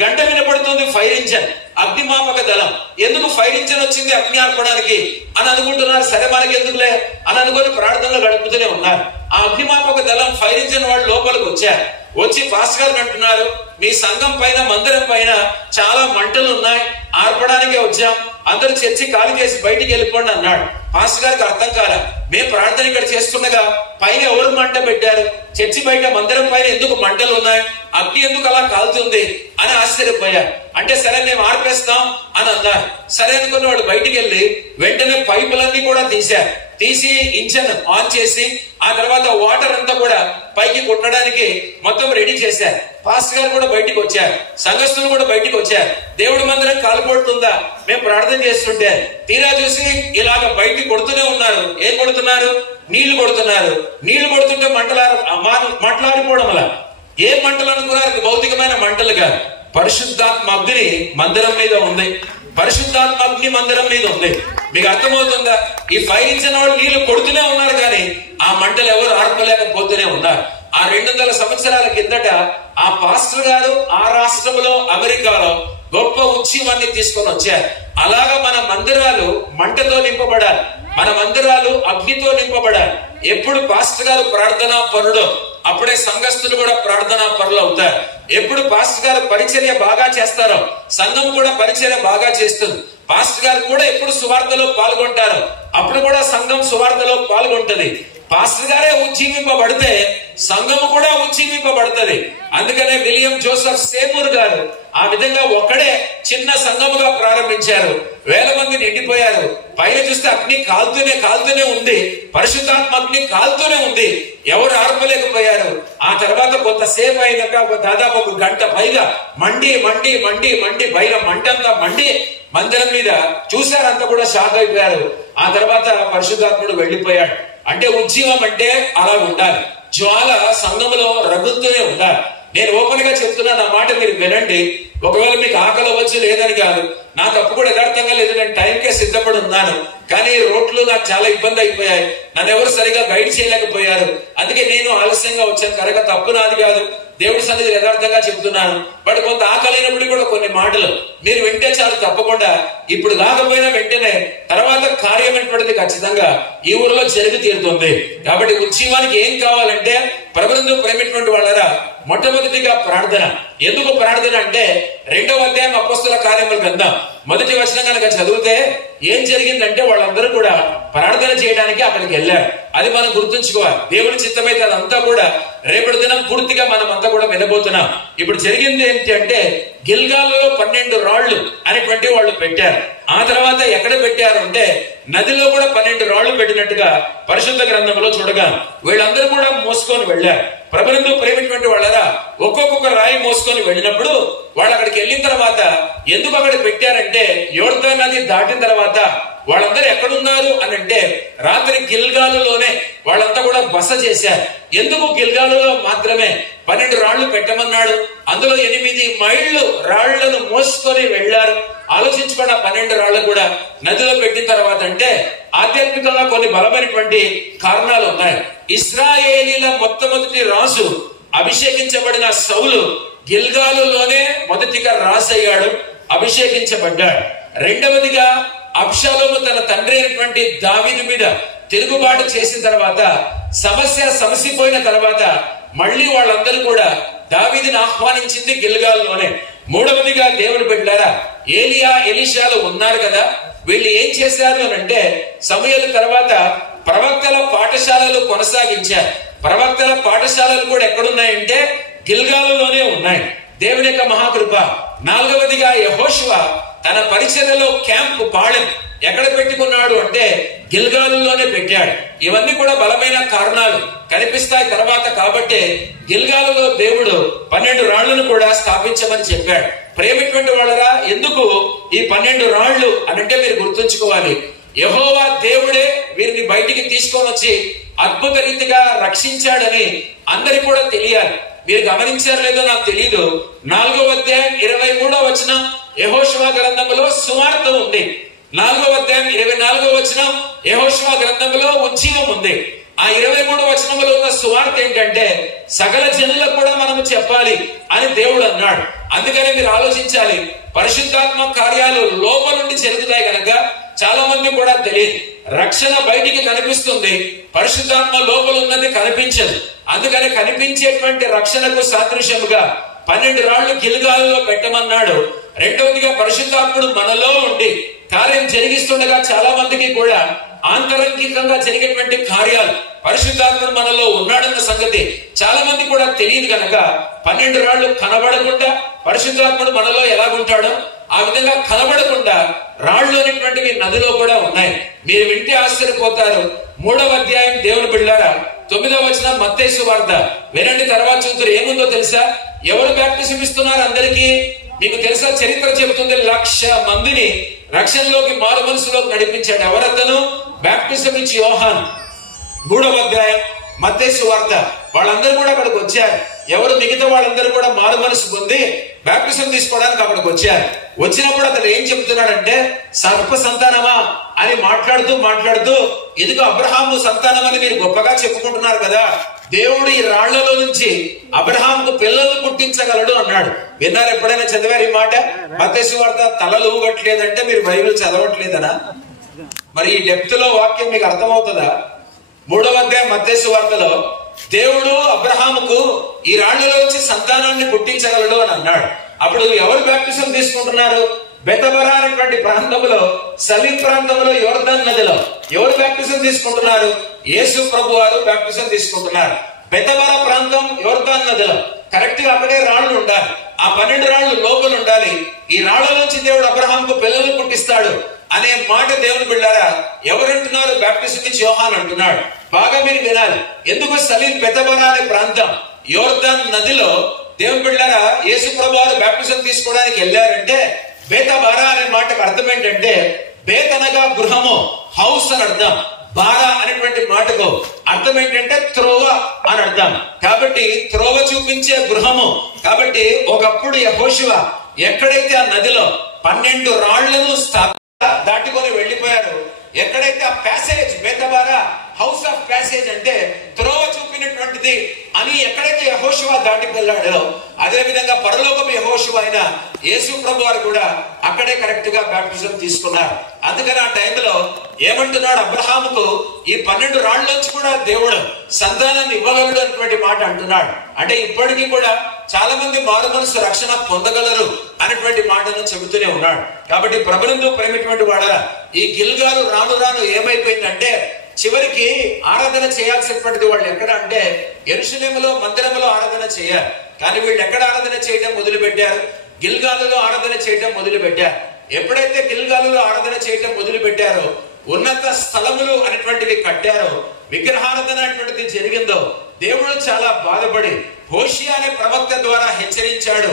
గంట వినపడుతుంది. ఫైర్ ఇంజన్, అగ్నిమాపక దళం. ఎందుకు ఫైర్ ఇంజన్ వచ్చింది అగ్ని ఆర్పడానికి అని అనుకుంటున్నారు. సరే మనకి ఎందుకులే అని అనుకుని ప్రార్థనలో గడుపుతూనే ఉన్నారు. ఆ అగ్నిమాపక దళం ఫైర్ ఇంజన్ వాళ్ళు లోపలికి వచ్చారు. వచ్చి పాస్టర్ గారు అంటున్నారు, మీ సంఘం పైన మందిరం పైన చాలా మంటలు ఉన్నాయి, ఆర్పడానికే వచ్చాం, అందరూ చర్చి ఖాళీ చేసి బయటికి వెళ్ళిపోండి అన్నాడు. పాస్టర్ గారికి అర్థం కాల. మేము ప్రార్థన ఇక్కడ చేస్తుండగా పైన ఎవరు మంట పెట్టారు, చర్చి బయట మందిరం పైన ఎందుకు మంటలు ఉన్నాయి, అగ్ని ఎందుకు అలా కాలుతుంది అని ఆశ్చర్యపోయారు. అంటే సరే మేము ఆర్పేస్తాం అని అన్నారు. సరే అనుకుని వాడు బయటికి వెళ్ళి వెంటనే పైపులన్నీ కూడా తీసి ఇంజన్ ఆన్ చేసి ఆ తర్వాత వాటర్ అంతా కూడా పైకి కొట్టడానికి మొత్తం రెడీ చేశారు. పాస్టర్ గారు కూడా బయటికి వచ్చారు. సంఘస్థులు కూడా బయటికి వచ్చారు. దేవుడి మందిరం కాలిపోతుందా మేము ప్రార్థన చేస్తుంటే తీరా చూసి ఇలాగ బయటికి కొడుతూనే ఉన్నారు. ఏం కొడుతున్నారు? నీళ్లు కొడుతున్నారు. నీళ్లు కొడుతుంటే మంటలారిపోవడం అలా. ఏ మంటలు అనుకున్నారు? భౌతికమైన మంటలు కాదు. పరిశుద్ధాత్మ అగ్ని మందిరం మీద ఉంది. పరిశుద్ధాత్మ అగ్ని మందిరం మీద ఉంది. మీకు అర్థమవుతుందా? ఈ ఫైర్ ఇంజన్ వాళ్ళు నీళ్లు కొడుతూనే ఉన్నారు కానీ ఆ మంటలు ఎవరు ఆర్పలేకపోతూనే ఉన్నారు. ఆ 200 సంవత్సరాల కిందట ఆ పాస్టర్ గారు ఆ రాష్ట్రంలో అమెరికాలో గొప్ప ఉద్యమాన్ని తీసుకొని వచ్చారు. అలాగా మన మందిరాలు మంటతో నింపబడాలి. మన మందిరాలు అగ్నితో నింపబడాలి. ఎప్పుడు పాస్టర్ గారు ప్రార్థనా పరుడో అప్పుడే సంఘస్థులు కూడా ప్రార్థనా పరులు అవుతారు. ఎప్పుడు పాస్టర్ గారు పరిచర్య బాగా చేస్తారో సంఘం కూడా పరిచర్య బాగా చేస్తుంది. పాస్టర్ గారు కూడా ఎప్పుడు సువార్తలో పాల్గొంటారో అప్పుడు కూడా సంఘం సువార్తలో పాల్గొంటది. పాస్టర్ గారే ఉజ్జీవింపబడితే సంఘము కూడా ఉజ్జీవింపబడుతుంది. అందుకనే విలియం జోసెఫ్ సేమూర్ గారు ఆ విధంగా ఒక్కడే చిన్న సంఘముగా ప్రారంభించారు. 1000 మంది నిండిపోయారు. పైన చూస్తే అగ్ని కాలుతూనే ఉంది. పరిశుద్ధాత్మ అగ్ని కాలుతూనే ఉంది. ఎవరు ఆర్పలేకపోయారు. ఆ తర్వాత కొంతసేపు అయినాక దాదాపు 1 గంట పైగా మండి పైన మంటంతా మండి మందిరం మీద చూశారంతా కూడా షాక్ అయిపోయారు. ఆ తర్వాత పరిశుద్ధాత్ముడు వెళ్లిపోయాడు. అంటే ఉద్యమం అంటే అలా ఉండాలి. జ్వాల సంఘములో రగులుతూనే ఉండాలి. నేను ఓపెన్ గా చెప్తున్నాను, ఆ మాట మీరు వినండి. ఒకవేళ మీకు ఆకలి వచ్చి లేదని కాదు, నా తప్పు కూడా యథార్థంగా లేదు. నేను టైంకే సిద్ధపడి ఉన్నాను. కానీ రోడ్లు నాకు చాలా ఇబ్బంది అయిపోయాయి. నన్ను ఎవరు సరిగా గైడ్ చేయలేకపోయారు. అందుకే నేను ఆలస్యంగా వచ్చాను. కనుక తప్పు నాది కాదు. దేవుడి సన్నిధి యథార్థంగా చెప్తున్నాను. బట్ కొంత ఆకలినప్పుడు కూడా కొన్ని మాటలు మీరు వింటే చాలు. తప్పకుండా ఇప్పుడు కాకపోయినా వెంటనే తర్వాత కార్యం అనేటువంటిది ఖచ్చితంగా ఈ ఊరిలో జరిగి తీరుతుంది. కాబట్టి ఉద్యమానికి ఏం కావాలంటే ప్రభువును ప్రేమించినటువంటి వాళ్ళరా మొట్టమొదటిగా ప్రార్థన. ఎందుకు ప్రార్థన అంటే 2వ అధ్యాయం అపొస్తలుల కార్యముల గ్రంథం 1వ వచనం కనుక చదివితే ఏం జరిగిందంటే వాళ్ళందరూ కూడా ప్రార్థన చేయడానికి అక్కడికి వెళ్ళారు. అది మనం గుర్తుంచుకోవాలి. దేవుని చిత్తమైతే అదంతా కూడా రేపటి దినం పూర్తిగా మనం అంతా కూడా వినబోతున్నాం. ఇప్పుడు జరిగింది ఏంటి అంటే గిల్గాల్లో 12 రాళ్లు అనేటువంటి వాళ్ళు పెట్టారు. ఆ తర్వాత ఎక్కడ పెట్టారు అంటే నదిలో కూడా 12 రాళ్లు పెట్టినట్టుగా పరిశుద్ధ గ్రంథంలో చూడగా వీళ్ళందరూ కూడా మోసుకొని వెళ్ళారు. ప్రభువును ప్రేమించినటువంటి వాళ్ళరా ఒక్కొక్క రాయి మోసుకొని వెళ్ళినప్పుడు వాళ్ళు అక్కడికి వెళ్ళిన తర్వాత ఎందుకు అక్కడ పెట్టారంటే యోర్దాను నది దాటిన తర్వాత వాళ్ళందరూ ఎక్కడున్నారు అని అంటే రాత్రి గిల్గాలులోనే వాళ్ళంతా కూడా బస చేశారు. ఎందుకు గిల్గాలులో మాత్రమే 12 రాళ్లు పెట్టమన్నాడు? అందులో 8 మైళ్ళు రాళ్లను మోసుకొని వెళ్లారు. ఆలోచించుకోండి, 12 రాళ్లు కూడా నదిలో పెట్టిన తర్వాత అంటే ఆధ్యాత్మికంగా కొన్ని బలమైనటువంటి కారణాలు ఉన్నాయి. ఇశ్రాయేలీల మొట్టమొదటి రాజు అభిషేకించబడిన సౌలు గిల్గాలులోనే మొదటిగా రాజు అయ్యాడు, అభిషేకించబడ్డాడు. రెండవదిగా అబ్షాలోము తన తండ్రి అయినటువంటి దావీదు మీద తిరుగుబాటు చేసిన తర్వాత సమసిపోయిన తర్వాత మళ్ళీ వాళ్ళందరూ కూడా దావీదుని ఆహ్వానించింది గిల్గాలులోనే. మూడవదిగా దేవుని బిడ్డలారా, ఏలియా ఎలీషాలు ఉన్నారు కదా, వీళ్ళు ఏం చేశారు అని అంటే సమూయేలు తర్వాత ప్రవక్తల పాఠశాలలు కొనసాగించారు. ప్రవక్తల పాఠశాలలు కూడా ఎక్కడున్నాయంటే గిల్గాలులోనే ఉన్నాయి. దేవుని యొక్క మహాకృప. నాలుగవదిగా యెహోషువ తన పరిచర్యలో క్యాంపు పాళెం ఎక్కడ పెట్టుకున్నాడు అంటే గిల్గాలులోనే పెట్టాడు. ఇవన్నీ కూడా బలమైన కారణాలు కనిపిస్తాయి తర్వాత. కాబట్టి గిల్గాలులో దేవుడు 12 రాళ్లను కూడా స్థాపించమని చెప్పాడు. ప్రేమిటువంటి వాళ్ళరా, ఎందుకు ఈ 12 రాళ్లు అనంటే మీరు గుర్తుంచుకోవాలి, యెహోవా దేవుడే వీరిని బయటికి తీసుకొని వచ్చి అద్భుత రీతిగా రక్షించాడని అందరికి కూడా తెలియాలి. మీరు గమనించారు లేదో నాకు తెలియదు, 4వ అధ్యాయం 23వ వచనం యెహోషువ గ్రంథంలో సువార్త ఉంది. 4వ అధ్యాయం 24వ వచనం యెహోషువ గ్రంథంలో ఉజ్జీవం ఉంది. ఆ 23వ వచనంలో ఉన్న సువార్త ఏంటంటే సకల జనులకు కూడా మనము చెప్పాలి అని దేవుడు అన్నాడు. అందుకనే మీరు ఆలోచించాలి, పరిశుద్ధాత్మ కార్యాలు లోపల నుండి జరుగుతాయి కనుక చాలా మంది కూడా తెలియదు. రక్షణ బయటికి కనిపిస్తుంది, పరిశుద్ధాత్మ లోపల ఉన్నది కనిపించదు. అందుకని కనిపించేటువంటి రక్షణకు సాదృశ్యముగా 12 రాళ్లు గిల్గాలులో పెట్టమన్నాడు. రెండవదిగా పరిశుద్ధాత్ముడు మనలో ఉండి కార్యం జరిగిస్తుండగా చాలా మందికి కూడా ఆంతరంగికంగా జరిగేటువంటి కార్యాలు పరిశుద్ధాత్ముడు మనలో ఉన్నాడన్న సంగతి చాలా మంది కూడా తెలియదు కనుక 12 రాళ్లు కనబడకుండా పరిశుద్ధాత్ముడు మనలో ఎలాగుంటాడో ఆ విధంగా కనబడకుండా రాళ్లు అనేటువంటివి నదిలో కూడా ఉన్నాయి. మీరు వింటే ఆశ్చర్యపోతారు. 3వ అధ్యాయం దేవుని బిడ్డలారా 9వ వచనం మత్తయి సువార్త వినండి. తర్వాత చూద్దరు ఏముందో తెలుసా? ఎవరు బాప్టిజం ఇస్తున్నారు అందరికీ మీకు తెలుసా? చరిత్ర చెబుతుంది 1,00,000 మందిని రక్షణలోకి మారు మనసులోకి నడిపించాడు. ఎవరతను? బాప్టిజం ఇచ్చి యోహాను. 3వ అధ్యాయం మత్తయి సువార్త. వాళ్ళందరూ కూడా అక్కడికి వచ్చారు. ఎవరు? మిగతా వాళ్ళందరూ కూడా మారు మనసు పొంది బాప్టిజం తీసుకోవడానికి అక్కడికి వచ్చారు. వచ్చినప్పుడు అతను ఏం చెప్తున్నాడంటే, సర్ప సంతానమా అని మాట్లాడుతూ ఇదిగో అబ్రహాము సంతానం అని మీరు గొప్పగా చెప్పుకుంటున్నారు కదా, దేవుడు ఈ రాళ్లలో నుంచి అబ్రహాముకు పిల్లలు పుట్టించగలడు అన్నాడు. విన్నారు? ఎప్పుడైనా చదివారు ఈ మాట? మత్తయి సువార్త తలలు ఊగట్లేదంటే మీరు బైబిల్ చదవట్లేదనా? మరి ఈ డెప్త్ లో వాక్యం మీకు అర్థమవుతుందా? 3వ అధ్యాయం మత్తయి సువార్తలో దేవుడు అబ్రహాముకు ఈ రాళ్లలో వచ్చి సంతానాన్ని పుట్టించగలడు అని అన్నాడు. అప్పుడు ఎవరు బాప్టిజం తీసుకుంటున్నారు? బెతబరా అనేటువంటి ప్రాంతంలో, సలీం ప్రాంతంలో, యోర్దాన్ నదిలో ఎవరు బాప్టిజం తీసుకుంటున్నారు? యేసు ప్రభు వారు బాప్టిజం తీసుకుంటున్నారు. బెతబరా ప్రాంతం యోర్దాన్ నదిలో కరెక్ట్ గా అక్కడే రాళ్లు ఉండాలి. ఆ 12 రాళ్లు లోపల ఉండాలి. ఈ రాళ్ల నుంచి దేవుడు అబ్రహాంకు పిల్లలు పుట్టిస్తాడు అనే మాట దేవుని బిడ్డారా ఎవరంటున్నారు? బాప్టిజం ఇచ్చి యోహాను అంటున్నాడు. బాగా మీరు వినాలి. ఎందుకు? సలీం బెతబరా అనే ప్రాంతం యోర్దాన్ నదిలో దేవుని బిడ్డారా యేసు ప్రభు వారు బాప్టిజం తీసుకోవడానికి వెళ్ళారంటే బేతబారా అనే మాటకు అర్థం ఏంటంటే, బేత్ అనగా గృహము, హౌస్ అని అర్థం. బారా అనేటువంటి మాటకు అర్థం ఏంటంటే త్రోవ అని అర్థం. కాబట్టి త్రోవ చూపించే గృహము. కాబట్టి ఒకప్పుడు యెహోషువ ఎక్కడైతే ఆ నదిలో 12 రాళ్లను దాటుకొని వెళ్లిపోయారు, ఎక్కడైతే ఆ ప్యాసేజ్ బేతబారా హౌస్ ఆఫ్ ప్యాసేజ్ అంటే త్రోవ చూపినటువంటిది అని ఎక్కడైతే యెహోషువ దాటి వెళ్ళాడో అదే విధంగా పరలోకపు యెహోషువ అయిన యేసు ప్రభు వారు కూడా అక్కడే కరెక్ట్ గా బాప్టిజం తీసుకున్నారు. అందుకని ఆ టైంలో ఏమంటున్నాడు? అబ్రహాముకు ఈ 12 రాళ్లలోంచి కూడా దేవుడు సంతానాన్ని ఇవ్వగలడు అనేటువంటి మాట అంటున్నాడు. అంటే ఇప్పటికీ కూడా చాలా మంది మారు మనసు రక్షణ పొందగలరు అనేటువంటి మాటను చెబుతూనే ఉన్నాడు. కాబట్టి ప్రభునందు ప్రేమిటువంటి వాడరా, ఈ గిల్గాలు రాను రాను ఏమైపోయిందంటే చివరికి ఆరాధన చేయాల్సినటువంటిది వాళ్ళు ఎక్కడ అంటే యెరూషలేములో మందిరంలో ఆరాధన చేయాలి. కానీ వీళ్ళు ఎక్కడ ఆరాధన చేయడం మొదలు పెట్టారు? గిల్గాలులో ఆరాధన చేయడం మొదలు పెట్టారు. ఎప్పుడైతే గిల్గాలులో ఆరాధన చేయడం మొదలు పెట్టారో, ఉన్నత స్థలములు అనేటువంటివి కట్టారో, విగ్రహారాధన అనేటువంటిది జరిగిందో, దేవుడు చాలా బాధపడి హోషియా అనే ప్రవక్త ద్వారా హెచ్చరించాడు.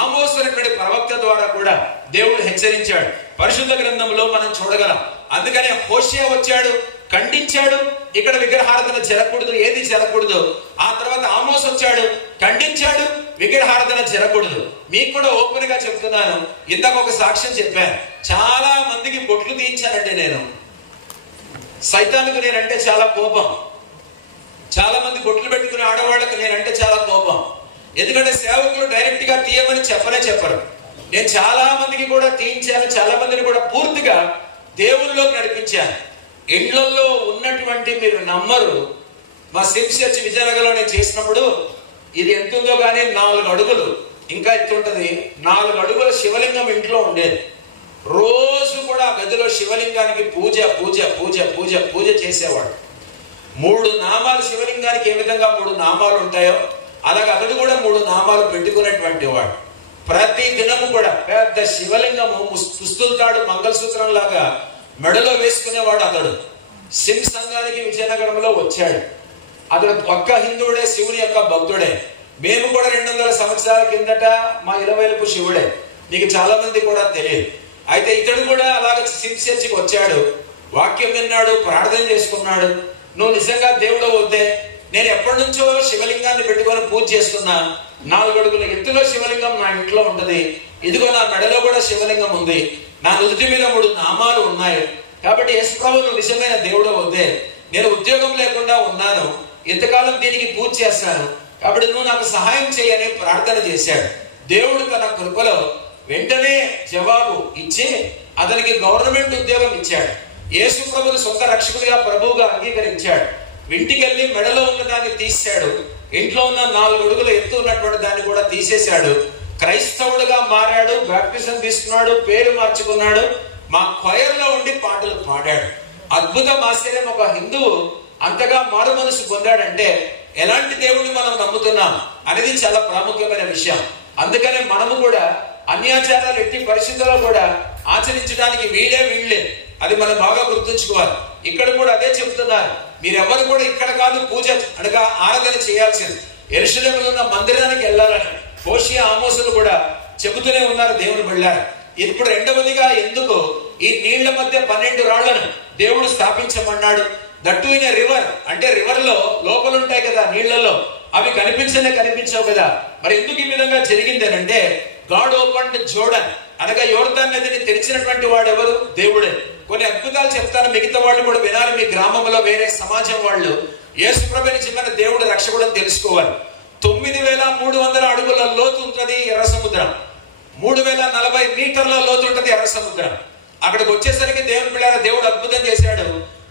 ఆమోస్ అనేటువంటి ప్రవక్త ద్వారా కూడా దేవుడు హెచ్చరించాడు. పరిశుద్ధ గ్రంథంలో మనం చూడగలం. అందుకనే హోషియా వచ్చాడు, ఖండించాడు. ఇక్కడ విగ్రహారాధన జరగకూడదు, ఏది జరగకూడదు. ఆ తర్వాత ఆమోస్ వచ్చాడు, ఖండించాడు, విగ్రహారాధన జరగకూడదు. మీకు కూడా ఓపెన్ గా చెప్తున్నాను, ఇందాక ఒక సాక్ష్యం చెప్పాను. చాలా మందికి బొట్లు తీయించానంటే నేను. సైతానికి నేనంటే చాలా కోపం. చాలా మంది బొట్లు పెట్టుకునే ఆడవాళ్ళకి నేనంటే చాలా కోపం. ఎందుకంటే సేవకులు డైరెక్ట్ గా తీయమని చెప్పరు. నేను చాలా మందికి కూడా తీయించాను, చాలా మందిని కూడా పూర్తిగా దేవుళ్ళలోకి నడిపించాను. ఇళ్లలో ఉన్నటువంటి, మీరు నమ్మరు, మా సిమ్స్ చర్చ్ విజయనగరంలో నేను చేసినప్పుడు ఇది ఎంత ఉందో కానీ 4 అడుగులు ఇంకా ఎత్తుంటది. 4 అడుగుల శివలింగం ఇంట్లో ఉండేది. రోజు కూడా ఆ గదిలో శివలింగానికి పూజ పూజ పూజ పూజ పూజ చేసేవాడు. 3 నామాలు శివలింగానికి ఏ విధంగా 3 నామాలు ఉంటాయో అలాగే అతడు కూడా 3 నామాలు పెట్టుకునేటువంటి వాడు. ప్రతి దినము కూడా పెద్ద శివలింగము పుస్తులతాడు మంగళసూత్రం లాగా మెడలో వేసుకునేవాడు. అతడు సిమ్ సంఘానికి విజయనగరంలో వచ్చాడు. అతడు ఒక్క హిందువుడే, శివుని యొక్క భక్తుడే. మేము కూడా 200 సంవత్సరాల కిందట మా ఇలవేలుపు శివుడే. నీకు చాలా మంది కూడా తెలియదు. అయితే ఇతడు కూడా అలాగ సిమ్ చర్చికి వచ్చాడు, వాక్యం విన్నాడు, ప్రార్థన చేసుకున్నాడు. నువ్వు నిజంగా దేవుడు వద్దే, నేను ఎప్పటి నుంచో శివలింగాన్ని పెట్టుకొని పూజ చేస్తున్నా. 4 అడుగుల ఎత్తులో శివలింగం నా ఇంట్లో ఉంటది. ఇదిగో నా మెడలో కూడా శివలింగం ఉంది. నా నుదుటి మీద 3 నామాలు ఉన్నాయి. కాబట్టి యేసు ప్రభు నువ్వు నిజమైన దేవుడు వద్దే, నేను ఉద్యోగం లేకుండా ఉన్నాను, ఇంతకాలం దీనికి పూజ చేస్తాను, కాబట్టి నువ్వు నాకు సహాయం చేయని ప్రార్థన చేశాడు. దేవుడు తన కృపలో వెంటనే జవాబు ఇచ్చి అతనికి గవర్నమెంట్ ఉద్యోగం ఇచ్చాడు. యేసు ప్రభుని సొంత రక్షకుడిగా, ప్రభువుగా అంగీకరించాడు. ఇంటికి వెళ్ళి మెడలో ఉన్న దాన్ని తీశాడు. ఇంట్లో ఉన్న 4 అడుగుల ఎత్తు ఉన్నటువంటి దాన్ని కూడా తీసేశాడు. క్రైస్తవుడుగా మారాడు, బాప్టిజం తీసుకున్నాడు, పేరు మార్చుకున్నాడు. మా క్వైర్లో ఉండి పాటలు పాడాడు. అద్భుతం, ఆశ్చర్యం. ఒక హిందువు అంతగా మారు మనసు పొందాడంటే ఎలాంటి దేవుడిని మనం నమ్ముతున్నాం అనేది చాలా ప్రాముఖ్యమైన విషయం. అందుకనే మనము కూడా అన్యాచారాలు ఎట్టి పరిస్థితుల్లో కూడా ఆచరించడానికి వీళ్ళే అది మనం బాగా గుర్తుంచుకోవాలి. ఇక్కడ కూడా అదే చెప్తున్నారు, మీరెవరు కూడా ఇక్కడ కాదు పూజ అనగా ఆరాధన చేయాల్సింది, యెరూషలేములో ఉన్న మందిరానికి వెళ్ళాలని హోషేయ, ఆమోసులు కూడా చెబుతూనే ఉన్నారు దేవుని బిడ్డలారా. ఇప్పుడు రెండవదిగా ఎందుకు ఈ నీళ్ల మధ్య 12 రాళ్లను దేవుడు స్థాపించమన్నాడు? దట్టు ఇన్ రివర్, అంటే రివర్ లో లోపల ఉంటాయి కదా నీళ్లలో, అవి కనిపించవు కదా. మరి ఎందుకు ఈ విధంగా జరిగింది అంటే, గాడ్ ఓపెన్డ్ జోర్డన్, అనగా యోర్దాను నదిని తెరిచినటువంటి వాడు ఎవరు? దేవుడే. కొన్ని అద్భుతాలు చెప్తాను, మిగతా వాళ్ళు కూడా వినాలి. మీ గ్రామంలో వేరే సమాజం వాళ్ళు యేసు ప్రభువుని చిన్న దేవుడు రక్షకుడు తెలుసుకోవాలి. 9300 అడుగుల లోతు ఉంటుంది ఎర్ర సముద్రం, 3040 మీటర్ల లోతు ఉంటుంది ఎర్ర సముద్రం. అక్కడికి వచ్చేసరికి దేవుని పిల్లారా దేవుడు అద్భుతం చేశాడు.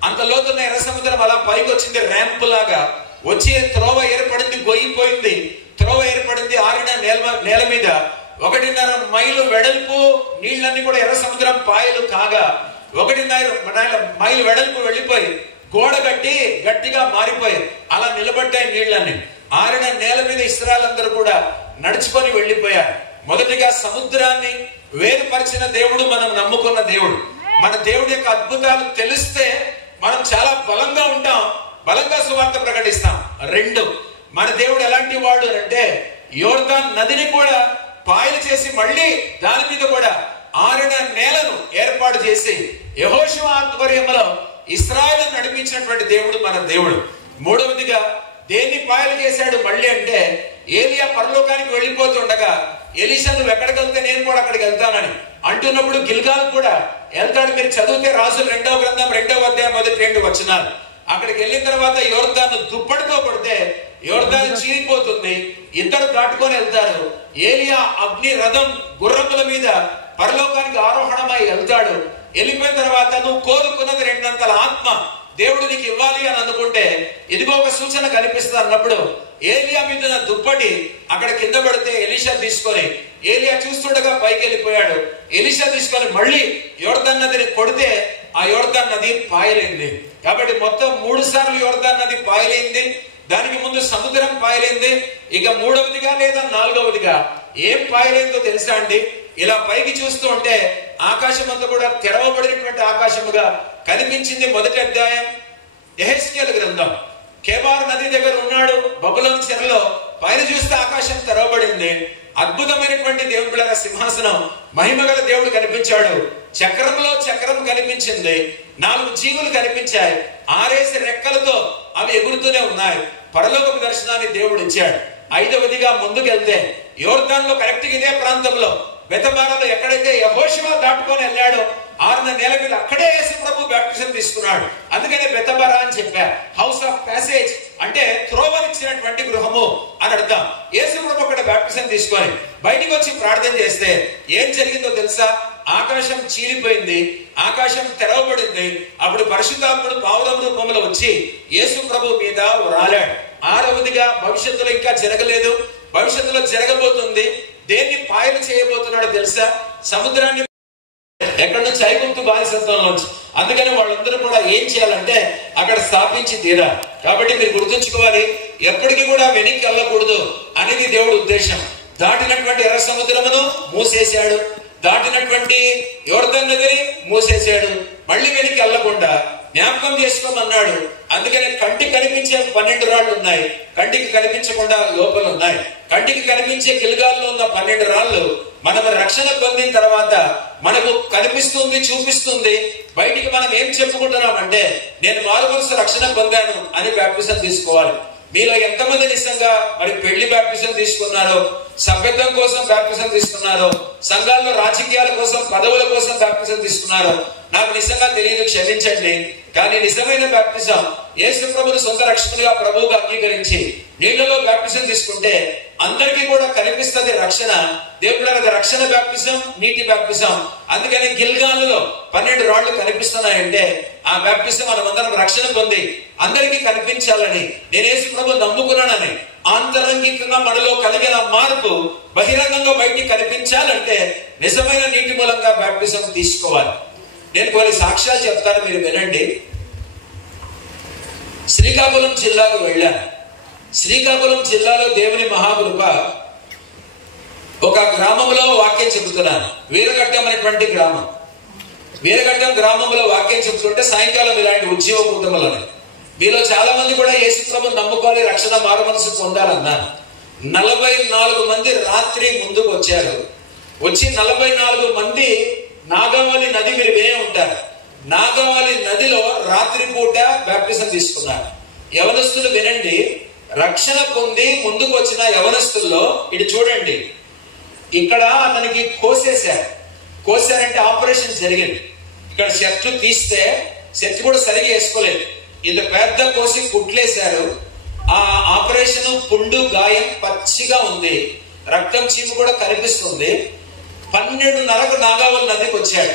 అంత లోతున్న ఎర్ర సముద్రం అలా పైకి వచ్చింది, ర్యాంప్ లాగా వచ్చి త్రోవ ఏర్పడింది, గొయ్యిపోయింది, త్రోవ ఏర్పడింది. ఆరిన నేల మీద 1.5 మైలు వెడల్పు నీళ్ళన్నీ కూడా ఎర్ర సముద్రం పాయలు కాగా 1.5 మైలు వెడల్పు వెళ్ళిపోయి గోడ కట్టి గట్టిగా మారిపోయి అలా నిలబడ్డాయి నీళ్ళని. ఆరిన నేల మీద ఇశ్రాయేలీయులందరూ కూడా నడుచుకొని వెళ్ళిపోయారు. మొదటిగా సముద్రాన్ని వేరుపరిచిన దేవుడు మనం నమ్ముకున్న దేవుడు. మన దేవుడి యొక్క అద్భుతాలు తెలిస్తే మనం చాలా బలంగా ఉంటాం, బలంగా సువార్త ప్రకటిస్తాం. 2, మన దేవుడు ఎలాంటి వాడు అంటే యోర్దాను నదిని కూడా పాయలు చేసి మళ్ళీ దాని మీద కూడా ఆరిన నేలను ఏర్పాటు చేసి యెహోషువ ఆధ్వర్యంలో ఇశ్రాయేలును నడిపించినటువంటి దేవుడు మన దేవుడు. 3వదిగా దేన్ని పాయలు చేశాడు మళ్ళీ అంటే, ఏలియా పరలోకానికి వెళ్ళిపోతుండగా ఎలీషా నువ్వు ఎక్కడికి వెళ్తే నేను కూడా అక్కడికి వెళ్తానని అంటున్నప్పుడు గిల్గాల్ కూడా వెళ్తాడు. మీరు చదివితే రాజుల 2వ గ్రంథం 2వ అధ్యాయం మొదటి 2 వచనాలు. అక్కడికి వెళ్ళిన తర్వాత యోర్దాను దుప్పటితో కొడితే యోర్దాను చీలిపోతుంది, ఇద్దరు దాటుకొని వెళ్తారు. ఏలియా అగ్ని రథం గుర్రముల మీద పరలోకానికి ఆరోహణమై వెళ్తాడు. వెళ్ళిపోయిన తర్వాత నువ్వు కోరుకున్నది 2 అంతల ఆత్మ దేవుడు నీకు ఇవ్వాలి అని అనుకుంటే ఇదిగో ఒక సూచన కనిపిస్తుంది అన్నప్పుడు ఏలియా మీద దుప్పటి అక్కడ కింద పడితే ఎలీషా తీసుకొని, ఏలియా చూస్తుండగా పైకి వెళ్ళిపోయాడు. ఎలీషా తీసుకొని మళ్ళీ యోర్దాను నదిని కొడితే ఆ యోర్దాను నది పాయలైంది. కాబట్టి మొత్తం 3 సార్లు యోర్దాను నది పాయలైంది. దానికి ముందు సముద్రం పాయలైంది. ఇక 3వదిగా లేదా 4వదిగా ఏం పాయలైందో తెలుసా అండి? ఇలా పైకి చూస్తూ ఉంటే ఆకాశం అంతా కూడా తెరవబడినటువంటి ఆకాశముగా కనిపించింది. మొదటి అధ్యాయం యెహెజ్కేలు గ్రంథం. కేబార్ నది దగ్గర ఉన్నాడు, బబులోను చెరలో పైన చూస్తే ఆకాశం తెరవబడింది. అద్భుతమైనటువంటి దేవుడి పిల్లల సింహాసనం, మహిమగల దేవుడు కనిపించాడు. చక్రంలో చక్రం కనిపించింది. 4 జీవులు కనిపించాయి. 6 రెక్కలతో అవి ఎగురుతూనే ఉన్నాయి. పరలోక దర్శనాన్ని దేవుడు ఇచ్చాడు. 5వదిగా ముందుకెళ్తే యోర్దాన్లో కరెక్ట్ ఇదే ప్రాంతంలో బెతబారాలో ఎక్కడైతే యెహోషువ దాటుకొని వెళ్ళాడో 6 నెలల మీద అక్కడే యేసు ప్రభు బాప్టిజం తీసుకున్నాడు. అందుకనే బెతబారా అని చెప్పారు. హౌస్ ఆఫ్ ప్యాసేజ్ అంటే త్రోవనిచ్చినటువంటి గృహము అని అర్థం. యేసు ప్రభు అక్కడ బాప్టిజం తీసుకొని బయటికి వచ్చి ప్రార్థన చేస్తే ఏం జరిగిందో తెలుసా? ఆకాశం చీలిపోయింది, ఆకాశం తెరవబడింది. అప్పుడు పరిశుద్ధాత్ముడు పావురం రూపంలో వచ్చి యేసు ప్రభు మీద రాలాడు. 6వదిగా భవిష్యత్తులో ఇంకా జరగలేదు, భవిష్యత్తులో జరగబోతుంది. దేన్ని పాయలు చేయబోతున్నాడో తెలుసా? సముద్రాన్ని ఎక్కడి నుంచి? ఐగుప్తు బానిసత్వంలోంచి. అందుకని వాళ్ళందరూ కూడా ఏం చేయాలంటే అక్కడ స్థాపించి తీరా. కాబట్టి మీరు గుర్తుంచుకోవాలి, ఎప్పటికీ కూడా వెనక్కి వెళ్ళకూడదు అనేది దేవుడి ఉద్దేశం. దాటినటువంటి ఎర్ర సముద్రమును మూసేశాడు, దాటినటువంటి యోర్దాను నదిని మూసేశాడు. మళ్ళీ వెనక్కి వెళ్ళకుండా జ్ఞాపకం చేసుకోమన్నాడు. అందుకని కంటికి కనిపించే 12 రాళ్ళు ఉన్నాయి, కంటికి కనిపించకుండా లోపల ఉన్నాయి. కంటికి కనిపించే గిల్గాల్లో ఉన్న 12 రాళ్ళు మనం రక్షణ పొందిన తర్వాత మనకు కనిపిస్తుంది, చూపిస్తుంది. బయటికి మనం ఏం చెప్పుకుంటున్నామంటే నేను మారుమనసు రక్షణ పొందాను అని బాప్టిజం తీసుకోవాలి. మీలో ఎంతమంది నిజంగా మరి పెళ్లి బాప్టిజం తీసుకున్నారో, సభ్యత్వం కోసం బాప్టిజం తీసుకున్నారో, సంఘాల్లో రాజకీయాల కోసం, పదవుల కోసం బాప్టిజం తీసుకున్నారో నాకు నిజంగా తెలియదు, క్షమించండి. కానీ నిజమైన బాప్టిజం యేసు ప్రభువుని సొంత రక్షకునిగా ప్రభువుగా అంగీకరించి నీళ్లలో బాప్టిజం తీసుకుంటే అందరికీ కూడా కనిపిస్తుంది రక్షణ. దేవుడు రక్షణ బాప్టిజం, నీటి బాప్టిజం. అందుకని గిల్గాల్లో 12 రాళ్లు కనిపిస్తున్నాయంటే ఆ బాప్టిజం మనమందరం రక్షణ పొంది అందరికీ కనిపించాలని, నేను యేసు ప్రభువు నమ్ముకున్నానని ఆంతరంగికంగా మనలో కలిగిన మార్పు బహిరంగంగా బయటికి కనిపించాలంటే నిజమైన నీటి మూలంగా బాప్టిజం తీసుకోవాలి. నేను కొన్ని సాక్ష్యాలు చెప్తాను, మీరు వినండి. శ్రీకాకుళం జిల్లాకు వెళ్ళాను. శ్రీకాకుళం జిల్లాలో దేవుని మహాకృప ఒక గ్రామంలో వాక్యం చెబుతున్నాను. వీరఘట్టం అనేటువంటి గ్రామం. వీరఘట్టం గ్రామంలో వాక్యం చెబుతుంటే సాయంకాలం ఇలాంటి ఉద్యోగ కూటములని మీలో చాలా మంది కూడా యేసు ప్రభువుని నమ్ముకోవాలి, రక్షణ మారుమనసు పొందాలన్నారు. 44 మంది రాత్రి ముందుకు వచ్చారు. వచ్చి 44 మంది నాగావళి నది, మీరు వినే ఉంటారు, నాగావళి నదిలో రాత్రి పూట బాప్టిజం తీసుకున్నారు. యవనస్తులు వినండి, రక్షణ పొంది ముందుకు వచ్చిన యవనస్తుల్లో ఇటు చూడండి, ఇక్కడ అతనికి కోసారంటే ఆపరేషన్ జరిగింది. ఇక్కడ షర్ట్లు తీస్తే షర్ట్ కూడా సరిగా వేసుకోలేదు, ఇంత పెద్ద కోసి కుట్లేశారు. ఆ ఆపరేషన్ పుండు గాయం పచ్చిగా ఉంది, రక్తం చీము కూడా కనిపిస్తుంది. 12:30కు నాగావళి నదికి వచ్చాడు.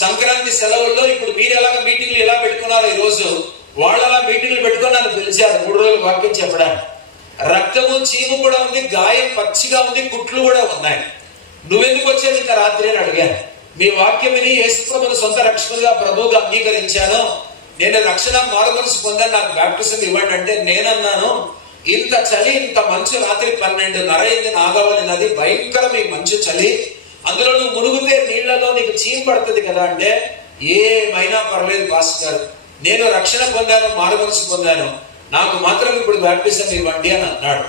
సంక్రాంతి సెలవుల్లో ఇప్పుడు మీరు ఎలాగ మీటింగ్లు ఎలా పెట్టుకున్నారో ఈ రోజు వాళ్ళు అలా మీటింగ్లు పెట్టుకొని నన్ను పిలిచారు 3 రోజులు వాక్యం చెప్పడానికి. రక్తము చీము కూడా ఉంది, గాయం పచ్చిగా ఉంది, కుట్లు కూడా ఉన్నాయి. నువ్వెందుకు వచ్చావు ఇంత రాత్రి అని అడిగాను. మీ వాక్యం విని యేసు ప్రభువుని సొంత రక్షకునిగా ప్రభువుగా అంగీకరించాను, నేను రక్షణ మారుమనసు పొందాను, నాకు బాప్టిజం ఇవ్వండి అంటే నేనన్నాను, ఇంత చలి, ఇంత మంచు, రాత్రి 12:30 అయింది, నాగావళి నది భయంకరం, ఈ మంచు చలి, అందులో నువ్వు మునుగుతే నీళ్లలో నీకు చీమ పడుతుంది కదా అంటే, ఏమైనా పర్లేదు పాస్టర్, నేను రక్షణ పొందాను, మారుమనసు పొందాను, నాకు మాత్రం ఇప్పుడు బాప్టిజం ఇవ్వండి అని అన్నాడు.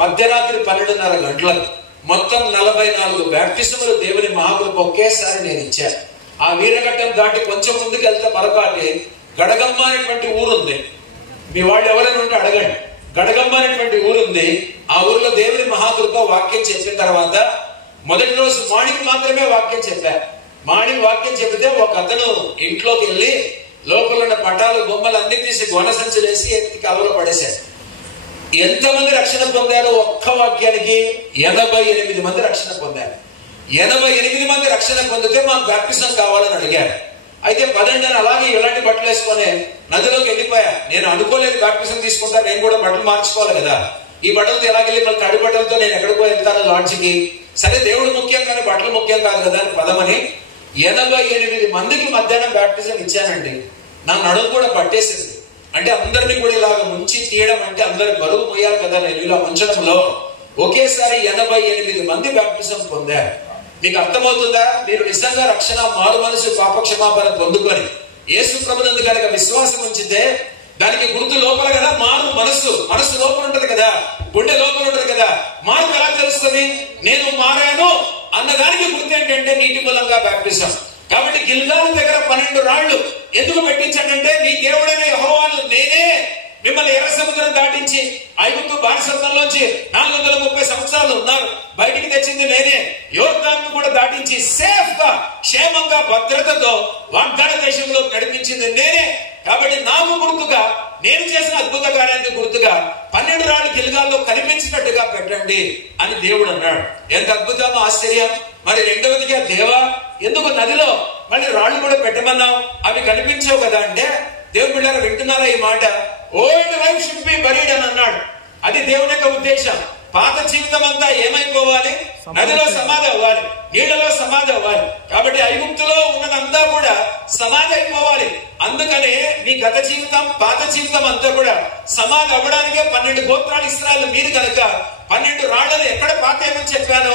మధ్యరాత్రి 12:30 గంటలకు మొత్తం 44 బాప్టిజములు దేవుని మహాకృప ఒకేసారి నేను ఇచ్చాను. ఆ వీరఘట్టం దాటి కొంచెం ముందుకు వెళ్తే మరొకటి గడగమ్మ అనేటువంటి ఊరుంది. మీ వాళ్ళు ఎవరైనా ఉంటే అడగండి. గడగమ్మ అనేటువంటి ఊరుంది. ఆ ఊరిలో దేవుని మహాకృప వాక్యం చెప్పిన తర్వాత మొదటి రోజు మార్నింగ్ మాత్రమే వాక్యం చెప్పారు. మార్నింగ్ వాక్యం చెప్తే ఒక అతను ఇంట్లోకి వెళ్ళి లోపల ఉన్న పటాలు బొమ్మలు అన్ని తీసి గొన సంచులేసి ఎత్తి కవలో పడేశారు. ఎంతమంది రక్షణ పొందారో ఒక్క వాక్యానికి 88 మంది రక్షణ పొందారు. 88 మంది రక్షణ పొందితే మాకు బాప్టిజం కావాలని అడిగారు. అయితే 10 అలాగే ఇలాంటి బట్టలు వేసుకొని నదిలోకి వెళ్ళిపోయా. నేను అనుకోలేదు బాప్టిజం తీసుకుంటా, నేను కూడా బట్టలు మార్చుకోవాలి కదా, ఈ బట్టలతో ఎలాగెళ్ళి మళ్ళీ తడి బట్టలతో నేను ఎక్కడికో వెళ్తాను లాడ్జికి, సరే దేవుడు ముఖ్యం కానీ బట్టలు ముఖ్యం కాదు కదా అని పదమని 88 మందికి మధ్యాహ్నం బాప్టిజం ఇచ్చానండి. నా నడుము కూడా పట్టేసింది. అంటే అందరినీ కూడా ఇలాగ ముంచి తీయడం అంటే అందరి బరువు పోయాలి కదా, నేను ఇలా ఉంచడంలో ఒకేసారి 88 మంది బాప్టిజం పొందారు. మీకు అర్థమవుతుందా? మీరు నిజంగా రక్షణ మారు మనసు పాపక్షమాపణ పొందుకొని యేసు ప్రభునందు కనుక విశ్వాసం ఉంచితే దానికి గుర్తు లోపల కదా మారు మనసు లోపల ఉంటది కదా, గుండె లోపల ఉంటది కదా. మార్పు ఎలా తెలుస్తుంది? నేను మారాను అన్నదానికి గుర్తు ఏంటంటే నీటి మూలంగా బాప్టిజం. కాబట్టి గిల్గాలు దగ్గర 12 రాళ్లు ఎందుకు పెట్టించాడంటే, నీ దేవుడైన యెహోవాను నేనే మిమ్మల్ని ఎర్ర సముద్రం దాటించి ఐగుప్తు బానిసత్వంలోంచి 430 సంవత్సరాలు ఉన్నారు, బయటికి తెచ్చింది నేనే. యోర్దాను కూడా దాటించి సేఫ్ గా, క్షేమంగా, భద్రతతో వాగ్దాన దేశంలో నడిపించింది నేనే. కాబట్టి నాకు గుర్తుగా, నేను చేసిన అద్భుత కార్యానికి గుర్తుగా 12 రాళ్ళు గిల్గాల్లో కనిపించినట్టుగా పెట్టండి అని దేవుడు అన్నాడు. ఎంత అద్భుతం, ఆశ్చర్యం. మరి రెండవదిగా, దేవా ఎందుకు నదిలో మళ్ళీ రాళ్ళు కూడా పెట్టమన్నావు, అవి కనిపించవు కదా అంటే, దేవుడు బిడ్డలారా వింటున్నారా ఈ మాట? Old life should be buried అని అన్నాడు. అది దేవుని యొక్క ఉద్దేశం. పాత జీవితం అంతా ఏమైపోవాలి? నదిలో సమాధి అవ్వాలి, నీళ్లలో సమాధి అవ్వాలి. కాబట్టి ఐగుప్తులో ఉన్నదంతా కూడా సమాధి అయిపోవాలి. అందుకనే మీ గత జీవితం, పాత జీవితం అంతా కూడా సమాధి అవ్వడానికే 12 గోత్రాలు ఇశ్రాయేలు మీరు కనుక 12 రాళ్లను ఎక్కడ పాతేయమని చెప్పాను?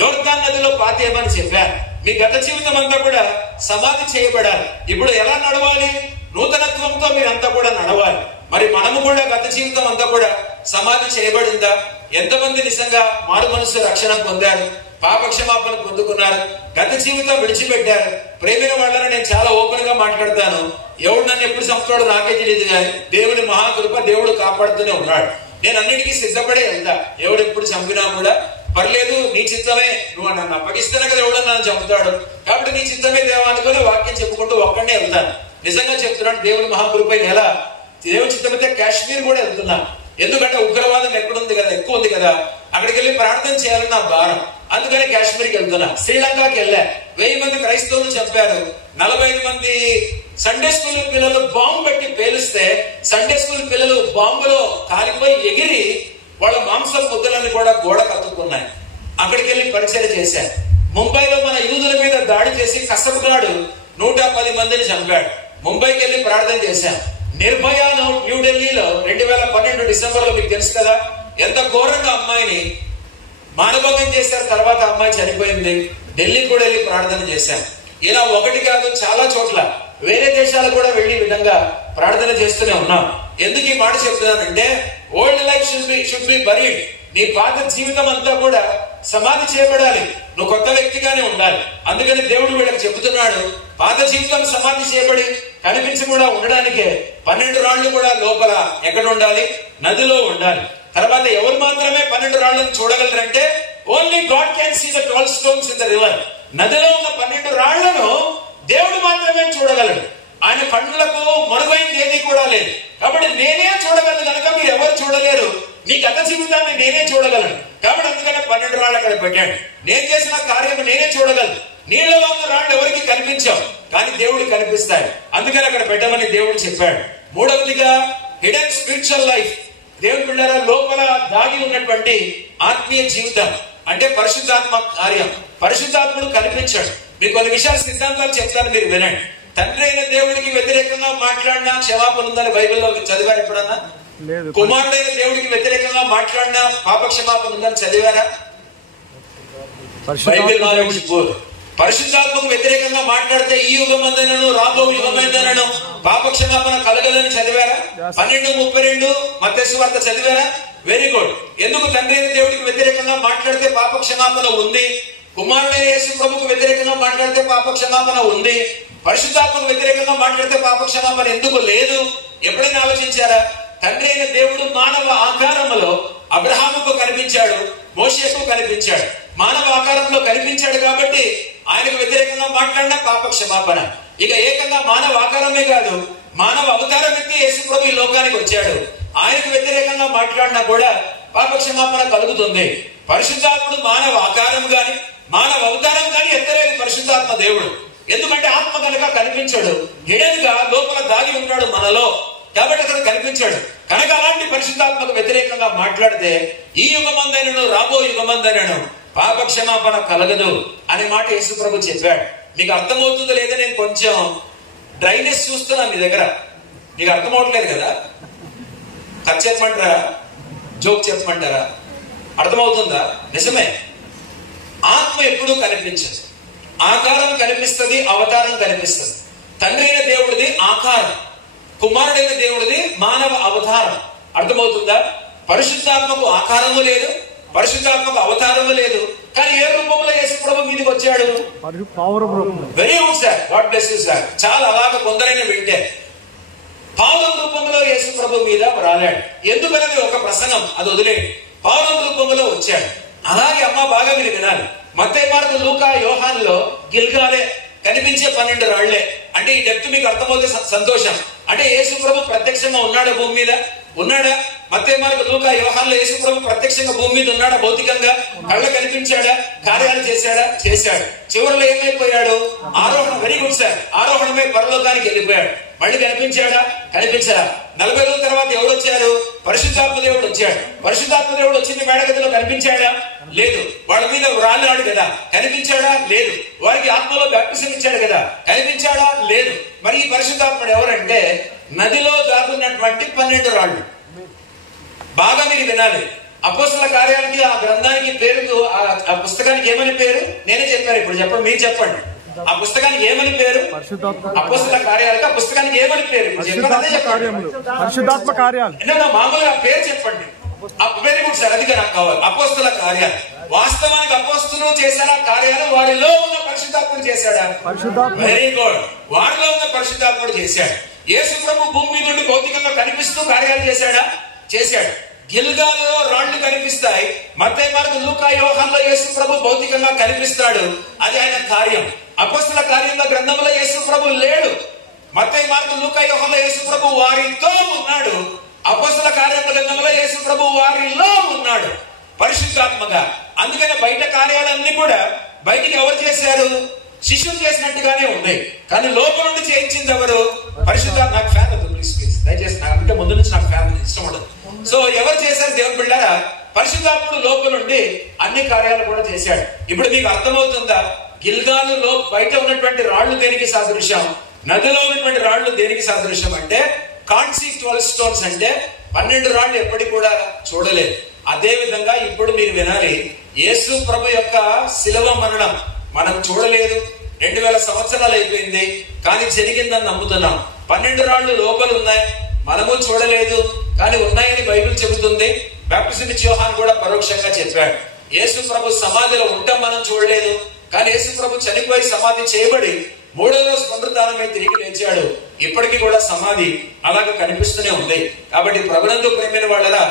యోర్దాను నదిలో పాతేయమని చెప్పాను. మీ గత జీవితం అంతా కూడా సమాధి చేయబడాలి. ఇప్పుడు ఎలా నడవాలి? నూతనత్వంతో మీరంతా కూడా నడవాలి. మరి మనము కూడా గత జీవితం అంతా కూడా సమాధి చేయబడిందా? ఎంతమంది నిజంగా మారు మనసు రక్షణ పొందారు, పాపక్షమాపణ పొందుకున్నారు, గత జీవితం విడిచిపెట్టారు? ప్రేమైన వాళ్ళని నేను చాలా ఓపెన్ గా మాట్లాడతాను. ఎవడు నన్ను ఎప్పుడు చంపుతాడో నాకే తెలియదు, కానీ దేవుని మహాకృప, దేవుడు కాపాడుతూనే ఉన్నాడు. నేను అన్నిటికీ సిద్ధపడే వెళ్తా. ఎవడు ఎప్పుడు చంపినా కూడా పర్లేదు, నీ చిత్తమే, నువ్వు నన్ను అప్పగిస్తేనే కదా ఎవడో నన్ను చంపుతాడు. కాబట్టి నీ చిత్తమే దేవా అనుకుని వాక్యం చెప్పుకుంటూ ఒక్కడే వెళ్తాను. నిజంగా చెప్తున్నాడు, దేవుని మహాకృప నెల దేవుని చిత్తమైతే కాశ్మీర్ కూడా వెళ్తున్నా. ఎందుకంటే ఉగ్రవాదం ఎక్కడుంది కదా, ఎక్కువ ఉంది కదా, అక్కడికి వెళ్ళి ప్రార్థన చేయాలని నా భారం. అందుకని కాశ్మీర్కి వెళ్తున్నా. శ్రీలంకకి వెళ్ళా, 1000 మంది క్రైస్తవులు చంపారు. 45 మంది సండే స్కూల్ పిల్లలు బాంబు పెట్టి పేలిస్తే సండే స్కూల్ పిల్లలు బాంబులో కాలిపోయి ఎగిరి వాళ్ళ మాంసం ముద్దలన్నీ కూడా గోడ కత్తుకున్నాయి. అక్కడికి వెళ్ళి పరిచయం చేశారు. ముంబైలో మన యూదుల మీద దాడి చేసి కసబుగాడు 110 మందిని చంపాడు. ముంబైకి వెళ్ళి ప్రార్థన చేశాం. నిర్భయాను న్యూఢిల్లీలో 2012 డిసెంబర్లో మీకు తెలుసు కదా, ఎంత ఘోరంగా అమ్మాయిని మానభంగం చేశారు. తర్వాత అమ్మాయి చనిపోయింది. ఢిల్లీ కూడా వెళ్ళి ప్రార్థన చేశాం. ఇలా ఒకటి కాదు, చాలా చోట్ల వేరే దేశాలకు కూడా వెళ్ళి విధంగా ప్రార్థన చేస్తూనే ఉన్నాం. ఎందుకు ఈ మాట చెప్తున్నానంటే, old life should be buried. నీ పాత జీవితం అంతా కూడా సమాధి చేయబడాలి, నువ్వు కొత్త వ్యక్తిగానే ఉండాలి. అందుకని దేవుడు వీళ్ళకి చెబుతున్నాడు, పాత జీవితం సమాధి చేయబడి కనిపించకుండా ఉండడానికే 12 రాళ్లు కూడా లోపల ఎక్కడ ఉండాలి? నదిలో ఉండాలి. తర్వాత ఎవరు మాత్రమే 12 రాళ్లను చూడగలరంటే, only God can see the 12 stones in the river. నదిలో ఉన్న 12 రాళ్లను దేవుడు మాత్రమే చూడగలడు. ఆయన కళ్ళకు మరుగైంది ఏది కూడా లేదు. కాబట్టి నేనే చూడగలను కనుక మీరు ఎవరు చూడలేరు. నీ గత జీవితాన్ని నేనే చూడగలను. కాబట్టి అందుకనే 12 రాళ్ళు అక్కడ పెట్టాడు. నేను చేసిన కార్యం నేనే చూడగలను. నీళ్ళలో ఉన్న రాళ్ళు ఎవరికి కనిపించవు, కానీ దేవుడు కనిపిస్తాడు. అందుకని అక్కడ పెట్టమని దేవుడు చెప్పాడు. మూడవదిగా, హిడెన్ స్పిరిచువల్ లైఫ్. దేవుని బిడ్డలారా, లోపల దాగి ఉన్నటువంటి ఆత్మీయ జీవితం అంటే పరిశుద్ధాత్మ కార్యం. పరిశుద్ధాత్ముడు కనిపించాడు. మీకు కొన్ని విషయాలు, సిద్ధాంతాలు చెప్తాను, మీరు వినండి. తండ్రి అయిన దేవుడికి వ్యతిరేకంగా మాట్లాడినా క్షమాపణ ఉందని బైబిల్లో చదివారు ఎప్పుడన్నా? కుమారుడైన దేవుడికి వ్యతిరేకంగా మాట్లాడినా పాప క్షమాపణ ఉందని చదివారా? Bible knowledge poor. పరిశుద్ధాత్మకు వ్యతిరేకంగా మాట్లాడితే ఈ యుగమందనను రాబో యుగమందనను పాప క్షమాపణ కలగదని చదివారా? 12:32 మత్తయి సువార్త చదివారా? Very good. ఎందుకు తండ్రి అయిన దేవుడికి వ్యతిరేకంగా మాట్లాడితే పాప క్షమాపణ ఉంది, కుమారుడైన యేసు ప్రభుకు వ్యతిరేకంగా మాట్లాడితే పాప క్షమాపణ ఉంది, పరిశుద్ధాత్మకు వ్యతిరేకంగా మాట్లాడితే పాప క్షమాపణ ఎందుకు లేదు? ఎప్పుడైనా ఆలోచించారా? తండ్రి అయిన దేవుడు మానవ ఆకారంలో అబ్రహాముకు కనిపించాడు, మోషేకు కనిపించాడు. మానవ ఆకారంలో కనిపించాడు కాబట్టి ఆయనకు వ్యతిరేకంగా మాట్లాడినా పాప క్షమాపణ. ఇక ఏకంగా మానవ ఆకారమే కాదు, మానవ అవతారం ఎత్తి యేసు ప్రభు ఈ లోకానికి వచ్చాడు. ఆయనకు వ్యతిరేకంగా మాట్లాడినా కూడా పాప క్షమాపణ కలుగుతుంది. పరిశుద్ధాత్ముడు మానవ ఆకారం గాని మానవ అవతారం గాని ఎత్తలేదు పరిశుద్ధాత్మ దేవుడు. ఎందుకంటే ఆత్మ కనుక కనిపించాడు, హిడెన్ గా లోపల దాగి ఉంటాడు మనలో, కాబట్టి అక్కడ కనిపించాడు. కనుక అలాంటి పరిశుద్ధాత్మకు వ్యతిరేకంగా మాట్లాడితే ఈ యుగమందైనను రాబో యుగమందైనను పాప క్షమాపణ కలగదు అనే మాట యేసు ప్రభు చెప్పాడు. మీకు అర్థమవుతుందో లేదో నేను కొంచెం డ్రైనెస్ చూస్తున్నా మీ దగ్గర. మీకు అర్థమవట్లేదు కదా? కథ చెప్పమంటారా, జోక్ చెప్పమంటారా? అర్థమవుతుందా? నిజమే. ఆత్మ ఎప్పుడూ కనిపించదు, ఆకారం కనిపిస్తుంది, అవతారం కనిపిస్తుంది. తండ్రి అయిన దేవుడిది ఆకారం, కుమారుడైన దేవుడిది మానవ అవతారం. అర్థమవుతుందా? పరిశుద్ధాత్మకు ఆకారము లేదు, పరిశుద్ధాత్మకు అవతారము లేదు, కానీ ఏ రూపంలో యేసు ప్రభు మీదకి వచ్చాడు? Very good sir, God bless you sir. చాలా అలాగ కొందరైనా వింటే పావురం రూపంలో యేసు ప్రభు మీద రాలాడు. ఎందుకనేది ఒక ప్రసంగం, అది వదిలేండి. పావురం రూపంలో వచ్చాడు. అలాగే అమ్మ బాగా మీరు వినాలి. మత్తయి, మార్కు, లూకా, యోహానులో గిల్గాలే కనిపించే 12 రాళ్లే. అంటే ఈ డెప్త్ మీకు అర్థమవుతే సంతోషం. అంటే యేసు ప్రభు ప్రత్యక్షంగా ఉన్నాడా భూమి మీద? ఉన్నాడా? మత్తయి, మార్కు, లూకా, యోహానులో యేసు ప్రభు ప్రత్యక్షంగా భూమి మీద ఉన్నాడా? భౌతికంగా కళ్ళ కనిపించాడా? కార్యాలు చేశాడా? చేశాడు. చివరిలో ఏమైపోయాడు? ఆరోహణ. Very good sir. ఆరోహణమే పరలోకానికి వెళ్ళిపోయాడు. మళ్ళీ కనిపించాడా? కనిపించాడా? 40 రోజుల తర్వాత ఎవరు వచ్చారు? పరిశుద్ధాత్మ దేవుడు వచ్చాడు. పరిశుద్ధాత్మ దేవుడు వచ్చింది మేడగదిలో కనిపించాడా? లేదు. వాళ్ళ మీద రాళ్ళాడు కదా, కనిపించాడా? లేదు. వారికి ఆత్మలో బాప్టిజం ఇచ్చాడు కదా, కనిపించాడా? లేదు. మరి ఈ పరిశుద్ధాత్ముడు ఎవరంటే నదిలో దాగున్నటువంటి 12 రాళ్ళు. బాగా మీరు వినాలి. అపోస్తల కార్యాలకి ఆ గ్రంథానికి పేరు, ఆ పుస్తకానికి ఏమని పేరు? నేనే చెప్పాను. ఇప్పుడు చెప్పండి, మీరు చెప్పండి. ఆ పుస్తకానికి ఏమని పేరు? అపోస్తల కార్యాలకి ఆ పుస్తకానికి ఏమని పేరు? పరిశుద్ధాత్మ కార్యాలు. మామూలుగా పేరు చెప్పండి. వెరీ గుడ్ సార్, అది నాకు కావాలి. అపోస్తల కార్యాలు. వాస్తవానికి అపోస్తలు చేశారా కార్యాలు? వారిలో ఉన్న పరిశుద్ధాత్ముడు చేశాడా? Very good. వారిలో ఉన్న పరిశుద్ధాత్ముడు చేశాడు. యేసు ప్రభు భూమి మీద నుండి భౌతికంగా కనిపిస్తూ కార్యాలు చేశాడా? చేశాడు. గిల్గాలులో రాళ్లు కనిపిస్తాయి. మత్తయి, మార్కు, లూకా, యోహానులో యేసు ప్రభు భౌతికంగా కనిపిస్తాడు. అది ఆయన కార్యం. అపోస్తల కార్యంలో గ్రంథంలో యేసు ప్రభు లేడు. మత్తయి, మార్కు, లూకా, యోహానులో యేసు ప్రభు వారితో ఉన్నాడు. అపోస్తల కార్యాల గ్రంథంలో యేసు ప్రభు వారిలో ఉన్నాడు పరిశుద్ధాత్మగా. అందుకని బయట కార్యాలన్నీ కూడా బయటికి ఎవరు చేశారు? శిష్యులు చేసినట్టుగానే ఉన్నాయి. కానీ లోపల నుండి చేయించింది ఎవరు? పరిశుద్ధాత్మ. నాకు ఫ్యాన్ వద్దు ప్లీజ్, దయచేసి. అంటే ముందు నుంచి నాకు ఫ్యాన్ ఇష్టం ఉండదు. సో ఎవరు చేశారు? దేవుని బిడ్డలారా, పరిశుద్ధాత్ముడు లోపల నుండి అన్ని కార్యాలు కూడా చేశాడు. ఇప్పుడు మీకు అర్థమవుతుందా? గిల్గాలులో బయట ఉన్నటువంటి రాళ్లు దేనికి సాదృశ్యం? నదిలో ఉన్నటువంటి రాళ్లు దేనికి సాదృశ్యం అంటే కాన్సీ 12 స్టోన్స్ అంటే 12 రాళ్లు ఎప్పటికి కూడా చూడలేదు. అదే విధంగా ఇప్పుడు మీరు వినాలి. యేసు ప్రభు యొక్క శిలువ మరణం మనం చూడలేదు. 2000 సంవత్సరాలు అయిపోయింది, కానీ జరిగిందని నమ్ముతున్నాం. 12 రాళ్లు లోపల ఉన్నాయి, మనము చూడలేదు, కానీ ఉన్నాయని బైబిల్ చెబుతుంది. బాప్టిజం ఇచ్చే యోహాను కూడా పరోక్షంగా చెప్పాడు. యేసు ప్రభు సమాధిలో ఉండటం మనం చూడలేదు, కానీ యేసు ప్రభు చనిపోయి సమాధి చేయబడి 3వ రోజు పునరుద్ధానమై తిరిగి లేచాడు. ఇప్పటికీ కూడా సమాధి అలాగే కనిపిస్తూనే ఉంది. కాబట్టి ప్రభునందు ప్రేమైన వాళ్ళరా,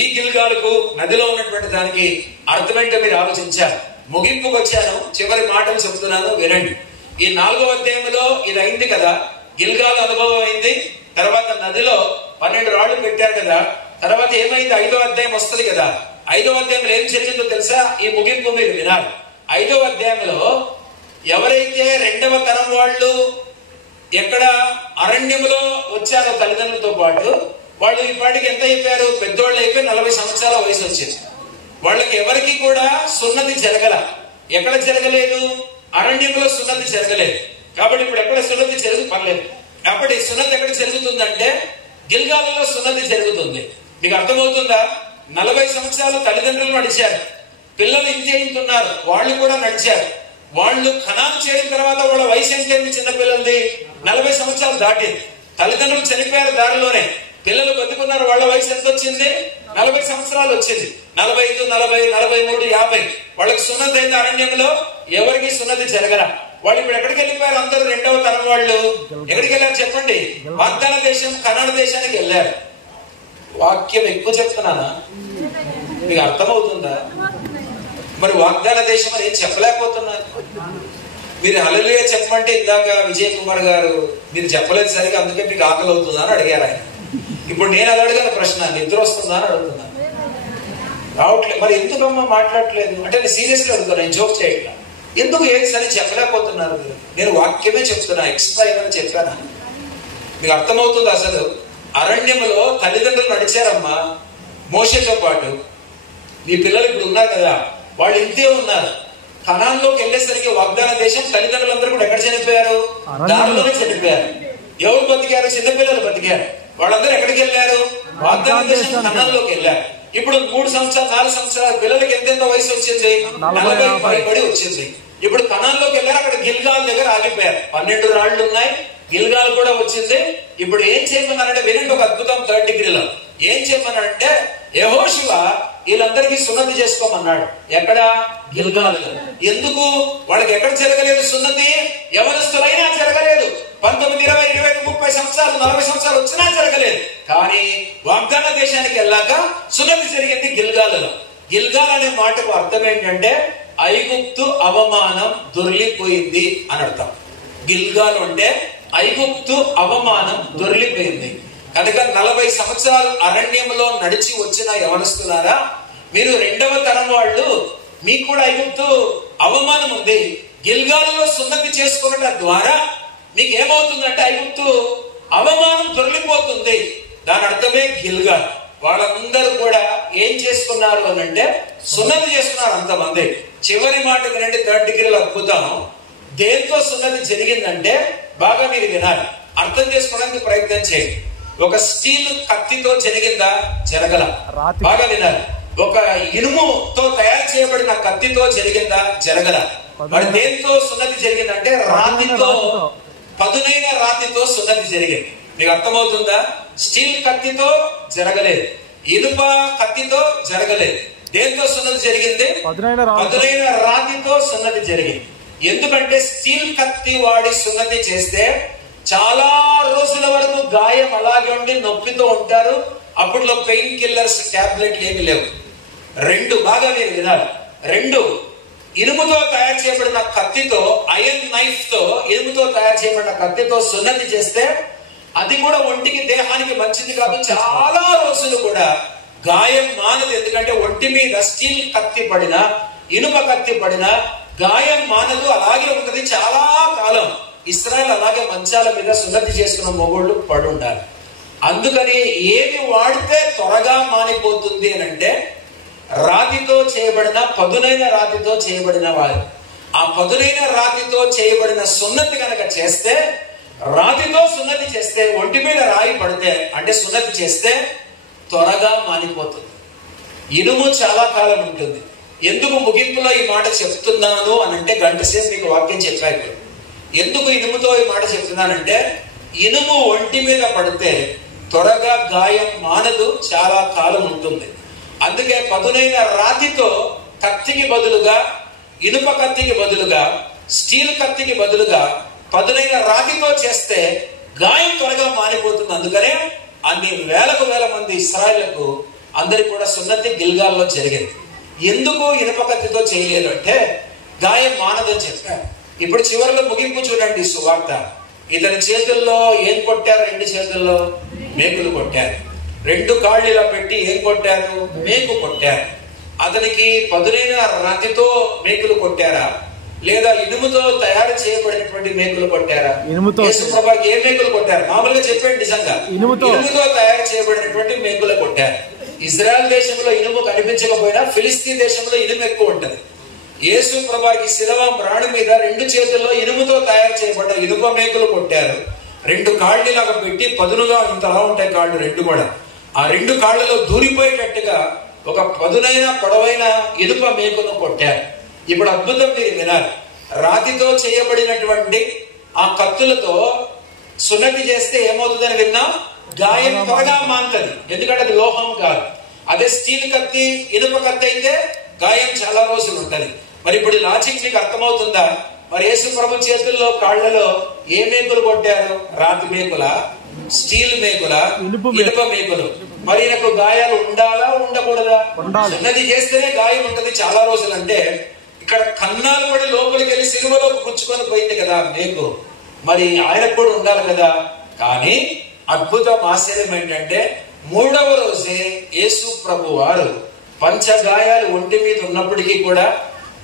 ఈ గిల్గాలుకు నదిలో ఉన్నటువంటి దానికి అర్థమేంటో మీరు ఆలోచించారు. ముగింపుకు వచ్చాను, చివరి మాటలు చెప్తున్నాను, వినండి. ఈ 4వ అధ్యాయంలో ఇది అయింది కదా, గిల్గాలు అనుభవం అయింది. తర్వాత నదిలో 12 రాళ్లు పెట్టారు కదా. తర్వాత ఏమైంది? 5వ అధ్యాయం వస్తుంది కదా. 5వ అధ్యాయంలో ఏం జరిగిందో తెలుసా? ఈ ముగింపు మీరు వినాలి. 5వ అధ్యాయంలో ఎవరైతే 2వ తరం వాళ్ళు ఎక్కడ అరణ్యంలో వచ్చారో తల్లిదండ్రులతో పాటు, వాళ్ళు ఈ పాటికి ఎంత అయిపోయారు? పెద్దోళ్ళు అయిపోయి 40 సంవత్సరాల వయసు వచ్చేది. వాళ్ళకి ఎవరికి కూడా సున్నతి జరగల. ఎక్కడ జరగలేదు? అరణ్యంలో సున్నతి జరగలేదు. కాబట్టి ఇప్పుడు ఎక్కడ సున్నతి పర్లేదు. కాబట్టి సున్నతి ఎక్కడ జరుగుతుందంటే గిల్గాలులో సున్నతి జరుగుతుంది. మీకు అర్థమవుతుందా? 40 సంవత్సరాలు తల్లిదండ్రులు నడిచారు, పిల్లలు ఇంతున్నారు, వాళ్ళు కూడా నడిచారు. వాళ్ళు ఖనాను చేరిన తర్వాత వాళ్ళ వయసు ఎంతైంది? చిన్నపిల్లలది 40 సంవత్సరాలు దాటింది. తల్లిదండ్రులు చనిపోయారు దారిలోనే, పిల్లలు బతుకున్నారు. వాళ్ళ వయసు ఎంత వచ్చింది? 40 సంవత్సరాలు వచ్చింది. 45, 40, 43, 50 వాళ్ళకి సున్నతి అయింది. అరణ్యంలో ఎవరికి సున్నతి జరగల. వాళ్ళు ఇప్పుడు ఎక్కడికి వెళ్ళిపోయారు? అందరూ 2వ తరం వాళ్ళు ఎక్కడికి వెళ్ళారు చెప్పండి? వాగ్దాన దేశం, కనాను దేశానికి వెళ్ళారు. వాక్యం ఎక్కువ చెప్తున్నానా? మీకు అర్థమవుతుందా? మరి వాగ్దాన దేశం అని ఏం చెప్పలేకపోతున్నారు. మీరు హల్లెలూయా చెప్పమంటే ఇందాక విజయ్ కుమార్ గారు మీరు చెప్పలేదు సరిగా, అందుకే మీకు ఆకలి అవుతుందా అని అడిగారు ఆయన. ఇప్పుడు నేను అది అడిగిన ప్రశ్న, నిద్ర వస్తుందా అని అడుగుతున్నాను. రావట్లేదు. మరి ఎందుకమ్మా మాట్లాడట్లేదు అంటే నేను సీరియస్గా అడుగుతాను, నేను జోక్ చేయట్లా. ఎందుకు ఏది సరే చెప్పలేకపోతున్నారు మీరు? నేను వాక్యమే చెప్తున్నా, ఎక్స్ట్రా ఏమైనా చెప్పానా? మీకు అర్థమవుతుంది? అసలు అరణ్యంలో తల్లిదండ్రులు నడిచారమ్మా మోషేతో పాటు. మీ పిల్లలు ఇప్పుడు ఉన్నారు కదా, వాళ్ళు ఇంతే ఉన్నారు. కనాన్లోకి వెళ్ళేసరికి వాగ్దాన దేశం తల్లిదండ్రులందరూ కూడా ఎక్కడ చనిపోయారు? దారిలోనే చనిపోయారు. ఎవరు బతికారు? చిన్నపిల్లలు బతికారు. వాళ్ళందరూ ఎక్కడికి వెళ్ళారు? వాగ్దాన దేశం కనాన్లోకి వెళ్ళారు. ఇప్పుడు 3 సంవత్సరాలు 4 సంవత్సరాల పిల్లలకి ఎంతెంత వయసు వచ్చింది? 40 పైబడి వచ్చింది. ఇప్పుడు కనాన్లోకి వెళ్ళారు. అక్కడ గిల్గాల్ దగ్గర ఆగిపోయారు. 12 రాళ్లు ఉన్నాయి, గిల్గాల్ కూడా వచ్చింది. ఇప్పుడు ఏం చేయమన్నారంటే వినండి ఒక అద్భుతం 3rd డిగ్రీలో. ఏం చెప్పమన్నాడంటే యెహోషువ వీళ్ళందరికీ సున్నతి చేసుకోమన్నాడు. ఎక్కడ? గిల్గాలులో. ఎందుకు? వాళ్ళకి ఎక్కడ జరగలేదు సున్నతి? యవనస్తులైనా జరగలేదు. 19, 20, 25, 30 సంవత్సరాలు 40 సంవత్సరాలు వచ్చినా జరగలేదు. కానీ వాగ్దాన దేశానికి వెళ్ళాక సున్నతి జరిగింది గిల్గాలులో. గిల్గాల్ అనే మాటకు అర్థం ఏంటంటే ఐగుప్తు అవమానం దొర్లిపోయింది అని అర్థం. గిల్గాల్ అంటే ఐగుప్తు అవమానం దొర్లిపోయింది. కనుక 40 సంవత్సరాలు అరణ్యంలో నడిచి వచ్చిన యవనస్తులారా, మీరు 2వ తరం వాళ్ళు, మీకు కూడా ఐగుప్తు అవమానం ఉంది. గిల్గాలులో సున్నతి చేసుకోవడం ద్వారా మీకు ఏమవుతుందంటే ఐగుప్తు అవమానం దొరికిపోతుంది. దాని అర్థమే గిల్గాల్. వాళ్ళందరూ కూడా ఏం చేసుకున్నారు అని అంటే సున్నతి చేసుకున్నారు అంతమంది. చివరి మాట వినండి, 3rd డిగ్రీలో అద్భుతం. దేంతో సున్నతి జరిగిందంటే బాగా మీరు వినాలి, అర్థం చేసుకోవడానికి ప్రయత్నం చేయండి. ఒక స్టీల్ కత్తితో జరిగిందా? జరగల. బాగా వినాలి. ఒక ఇనుముతో తయారు చేయబడిన కత్తితో జరిగిందా? జరగల. మరి దేంతో సున్నతి జరిగిందంటే రాతితో, పదునైన రాతితో సున్నతి జరిగింది. మీకు అర్థమవుతుందా? స్టీల్ కత్తితో జరగలేదు, ఇనుప కత్తితో జరగలేదు. దేంతో సున్నతి జరిగింది? పదునైన రాతితో సున్నతి జరిగింది. ఎందుకంటే స్టీల్ కత్తి వాడి సున్నతి చేస్తే చాలా రోజుల వరకు గాయం అలాగే ఉండి నొప్పితో ఉంటారు. అప్పట్లో పెయిన్ కిల్లర్స్, టాబ్లెట్లు ఏమి లేవు. 2 బాగా మీరు వినాలి. 2 ఇనుముతో తయారు చేయబడిన కత్తితో, ఐరన్ నైఫ్ తో, ఇనుముతో తయారు చేయబడిన కత్తితో సున్నతి చేస్తే అది కూడా ఒంటికి, దేహానికి మంచిది కాదు. చాలా రోజులు కూడా గాయం మానదు. ఎందుకంటే ఒంటి మీద స్టీల్ కత్తి పడిన, ఇనుప కత్తి పడిన గాయం మానదు, అలాగే ఉంటది చాలా కాలం. ఇశ్రాయేల్ అలాగే మంచాల మీద సున్నతి చేసుకున్న మొగోళ్ళు పడి ఉండాలి. అందుకని ఏది వాడితే త్వరగా మానిపోతుంది అని అంటే రాతితో చేయబడిన, పదునైన రాతితో చేయబడిన వారు. ఆ పదునైన రాతితో చేయబడిన సున్నతి కనుక చేస్తే, రాతితో సున్నతి చేస్తే, ఒంటి మీద రాయి పడితే అంటే సున్నతి చేస్తే త్వరగా మానిపోతుంది. ఇనుము చాలా కాలం ఉంటుంది. ఎందుకు ముగింపులో ఈ మాట చెప్తున్నాను అని అంటే, గంట సేపు మీకు వాక్యం చెప్పాను. ఎందుకు ఇనుముతో ఈ మాట చెప్తున్నానంటే, ఇనుము ఒంటి మీద పడితే త్వరగా గాయం మానదు, చాలా కాలం ఉంటుంది. అందుకే పదునైన రాతితో కత్తికి బదులుగా, ఇనుప కత్తికి బదులుగా, స్టీల్ కత్తికి బదులుగా పదునైన రాతితో చేస్తే గాయం త్వరగా మానిపోతుంది. అందుకనే అన్ని వేలకు వేల మంది ఇశ్రాయేలుకు అందరికి కూడా సున్నతి గిల్గాల్లో జరిగింది. ఎందుకు ఇనుప కత్తితో చేయలేదు అంటే గాయం మానదని చెప్పారు. ఇప్పుడు చివరిలో ముగింపు చూడండి సువార్త. ఇతని చేతుల్లో ఏం కొట్టారు? 2 చేతుల్లో మేకులు కొట్టారు. 2 కాళ్ళు ఇలా పెట్టి ఏం కొట్టారు? మేకు కొట్టారు. అతనికి పదునైన రాతితో మేకులు కొట్టారా, లేదా ఇనుముతో తయారు చేయబడినటువంటి మేకులు కొట్టారా? యేసుప్రభువుకి ఏ మేకులు కొట్టారు? మామూలుగా చెప్పండి, నిజంగా ఇనుముతో తయారు చేయబడినటువంటి మేకులు కొట్టారు. ఇజ్రాయెల్ దేశంలో ఇనుము కనిపించకపోయినా ఫిలిస్తీ దేశంలో ఇనుము ఎక్కువ ఉంటది. యేసు ప్రభువుకి శిలువ రాణి మీద 2 చేతుల్లో ఇనుముతో తయారు చేయబడ్డ ఇనుప మేకులు కొట్టారు. 2 కాళ్ళు లాగా పెట్టి పదునుగా ఇంతలా ఉంటాయి కాళ్ళు 2 కూడా. ఆ 2 కాళ్ళలో దూరిపోయేటట్టుగా ఒక పదునైన పొడవైన ఇనుప మేకును కొట్టారు. ఇప్పుడు అద్భుతం మీరు వినాలి. రాతితో చేయబడినటువంటి ఆ కత్తులతో సున్నతి చేస్తే ఏమవుతుందని విన్నాం? గాయం త్వరగా మానుతుంది, ఎందుకంటే అది లోహం కాదు. అదే స్టీల్ కత్తి, ఇనుప కత్తి అయితే గాయం చాలా రోజులు ఉంటది. మరి ఇప్పుడు లాజిక్ మీకు అర్థమవుతుందా? మరి యేసు ప్రభు చేతుల్లో, కాళ్లలో ఏ మేకులు కొట్టారు? రాతి మేకుల, స్టీల్ మేకుల, ఇనుప మేకులు. మరి నాకు గాయాలు ఉండాలా, ఉండకూడదా? సున్నతి చేస్తేనే గాయం ఉంటది చాలా రోజులు. అంటే ఇక్కడ కన్నాలు పడి లోపలికి వెళ్ళి సిలువలోకి గుచ్చుకొని పోయింది కదా మేకు, మరి ఆయనకు కూడా ఉండాలి కదా. కానీ అద్భుతం, ఆశ్చర్యం ఏంటంటే 3వ రోజే యేసు ప్రభు వారు పంచగాయాలు ఒంటి మీద ఉన్నప్పటికీ కూడా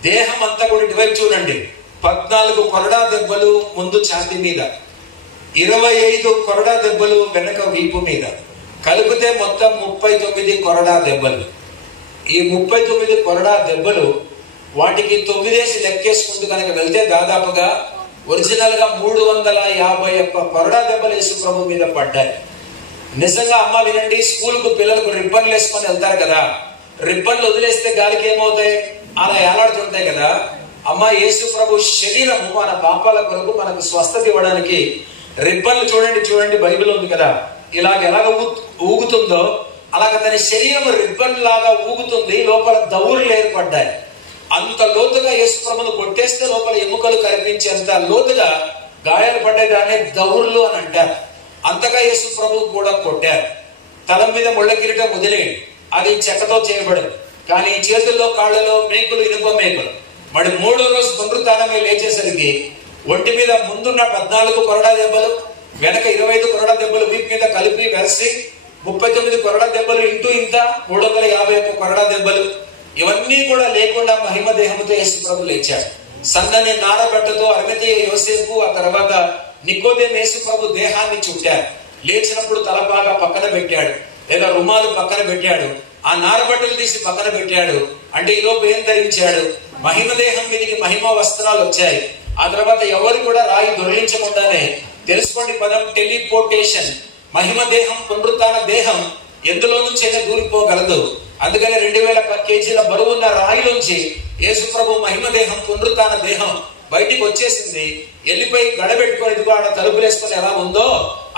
దేహం అంతా కూడా ఇటువైపు చూడండి, 14 కొరడా దెబ్బలు ముందు ఛాతీ మీద, 25 కొరడా దెబ్బలు వెనక వీపు మీద, కలిపితే మొత్తం 39 కొరడా దెబ్బలు. ఈ 39 కొరడా దెబ్బలు వాటికి 9 లెక్కేసుకుంటూ కనుక వెళ్తే దాదాపుగా ఒరిజినల్ గా 351 కొరడా దెబ్బలు యేసు ప్రభు మీద పడ్డాయి. నిజంగా అమ్మ వినండి, స్కూల్ కు పిల్లలకు రిబ్బన్లు వేసుకొని వెళ్తారు కదా, రిబ్బన్లు వదిలేస్తే గాలికి ఏమవుతాయి? అలా ఏలాడుతుంటాయి కదా. అమ్మ యేసు ప్రభు శరీరము మన పాపాల కొరకు మనకు స్వస్థత ఇవ్వడానికి రిబ్బన్లు చూడండి, బైబిల్ ఉంది కదా, ఇలాగ ఎలాగ ఊగుతుందో అలాగ తన శరీరం రిబ్బన్ లాగా ఊగుతుంది, లోపల దౌర్లు ఏర్పడ్డాయి. అంత లోతుగా యేసు ప్రభును కొట్టేస్తే లోపల ఎముకలు కనిపించేంత లోతుగా గాయాలు పడ్డేదాన్ని దౌర్లు అని అంటారు. అంతగా యేసు ప్రభు కూడా కొట్టారు. తల మీద ముళ్ళ కిరీటం వదిలేయండి, అది చెక్కతో చేయబడింది. కానీ చేతుల్లో కాళ్ళలో మేకులు, ఇనుప మేకులు. మరి 3వ రోజు పునరుత్థానమే లేచేసరికి ఒంటి మీద ముందున్న 14 కొరడా దెబ్బలు, వెనక 25 కొరడా దెబ్బలు వీపు మీద కలిపి వెరసి 39 కొరడా దెబ్బలు, ఇంటూ ఇంత 351 కొరడా దెబ్బలు, ఇవన్నీ కూడా లేకుండా మహిమ దేహంతో యేసు ప్రభు లేచాడు. సన్నని నారబట్టతో అరిమతయ్య యోసేపు, ఆ తర్వాత నికోదేము యేసు ప్రభు దేహాన్ని చుట్టారు. లేచినప్పుడు తల బాగా పక్కన పెట్టాడు, లేదా రుమాలు పక్కన పెట్టాడు, ఆ నారబట్టలు తీసి పక్కన పెట్టాడు. అంటే ఈలోపు ఏం ధరించాడు? మహిమ దేహం మీదకి మహిమ వస్త్రాలు వచ్చాయి. ఆ తర్వాత ఎవరు కూడా రాయి దొరికించకుండానే, తెలుసుకోండి పదం టెలిపోర్టేషన్. మహిమ దేహం, పునరుత్థాన దేహం ఎందులో నుంచైనా దూరిపోగలదు. అందుకని 2000 కేజీల బరువున్న రాయిలోంచి యేసు ప్రభు మహిమ దేహం, పునరుత్థాన దేహం బయటికి వచ్చేసింది. వెళ్ళిపోయి గడబెట్టుకొని, ఇదిగో ఆడ తలుపులు వేసుకొని ఎలా ఉందో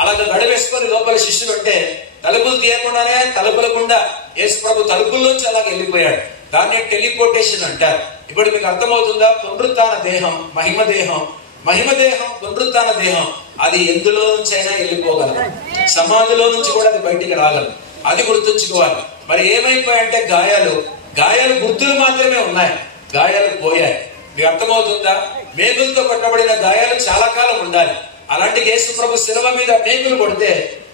అలాగే గడవేసుకొని లోపల శిష్యులు ఉంటే తలుపులు తీయకుండానే, తలుపుల గుండా యేసు ప్రభు తలుపుల్లోంచి అలాగే వెళ్ళిపోయాడు. దాన్ని టెలిపోర్టేషన్ అంటారు. ఇప్పుడు మీకు అర్థమవుతుందా? పునరుత్థాన దేహం, మహిమ దేహం, మహిమ దేహం, పునరుత్థాన దేహం అది ఎందులో నుంచి అయినా వెళ్ళిపోగలదు. సమాధిలో నుంచి కూడా అది బయటికి రాగలదు. అది గుర్తుంచుకోవాలి. మరి ఏమైపోయాయంటే గాయాలు గుర్తులు మాత్రమే ఉన్నాయి, గాయాలు పోయాయి. మీకు అర్థమవుతుందా? మేకులతో కొట్టబడిన గాయాలు చాలా కాలం ఉండాలి. అలాంటి యేసు ప్రభు శిలువ మీద మేకులు కొడితే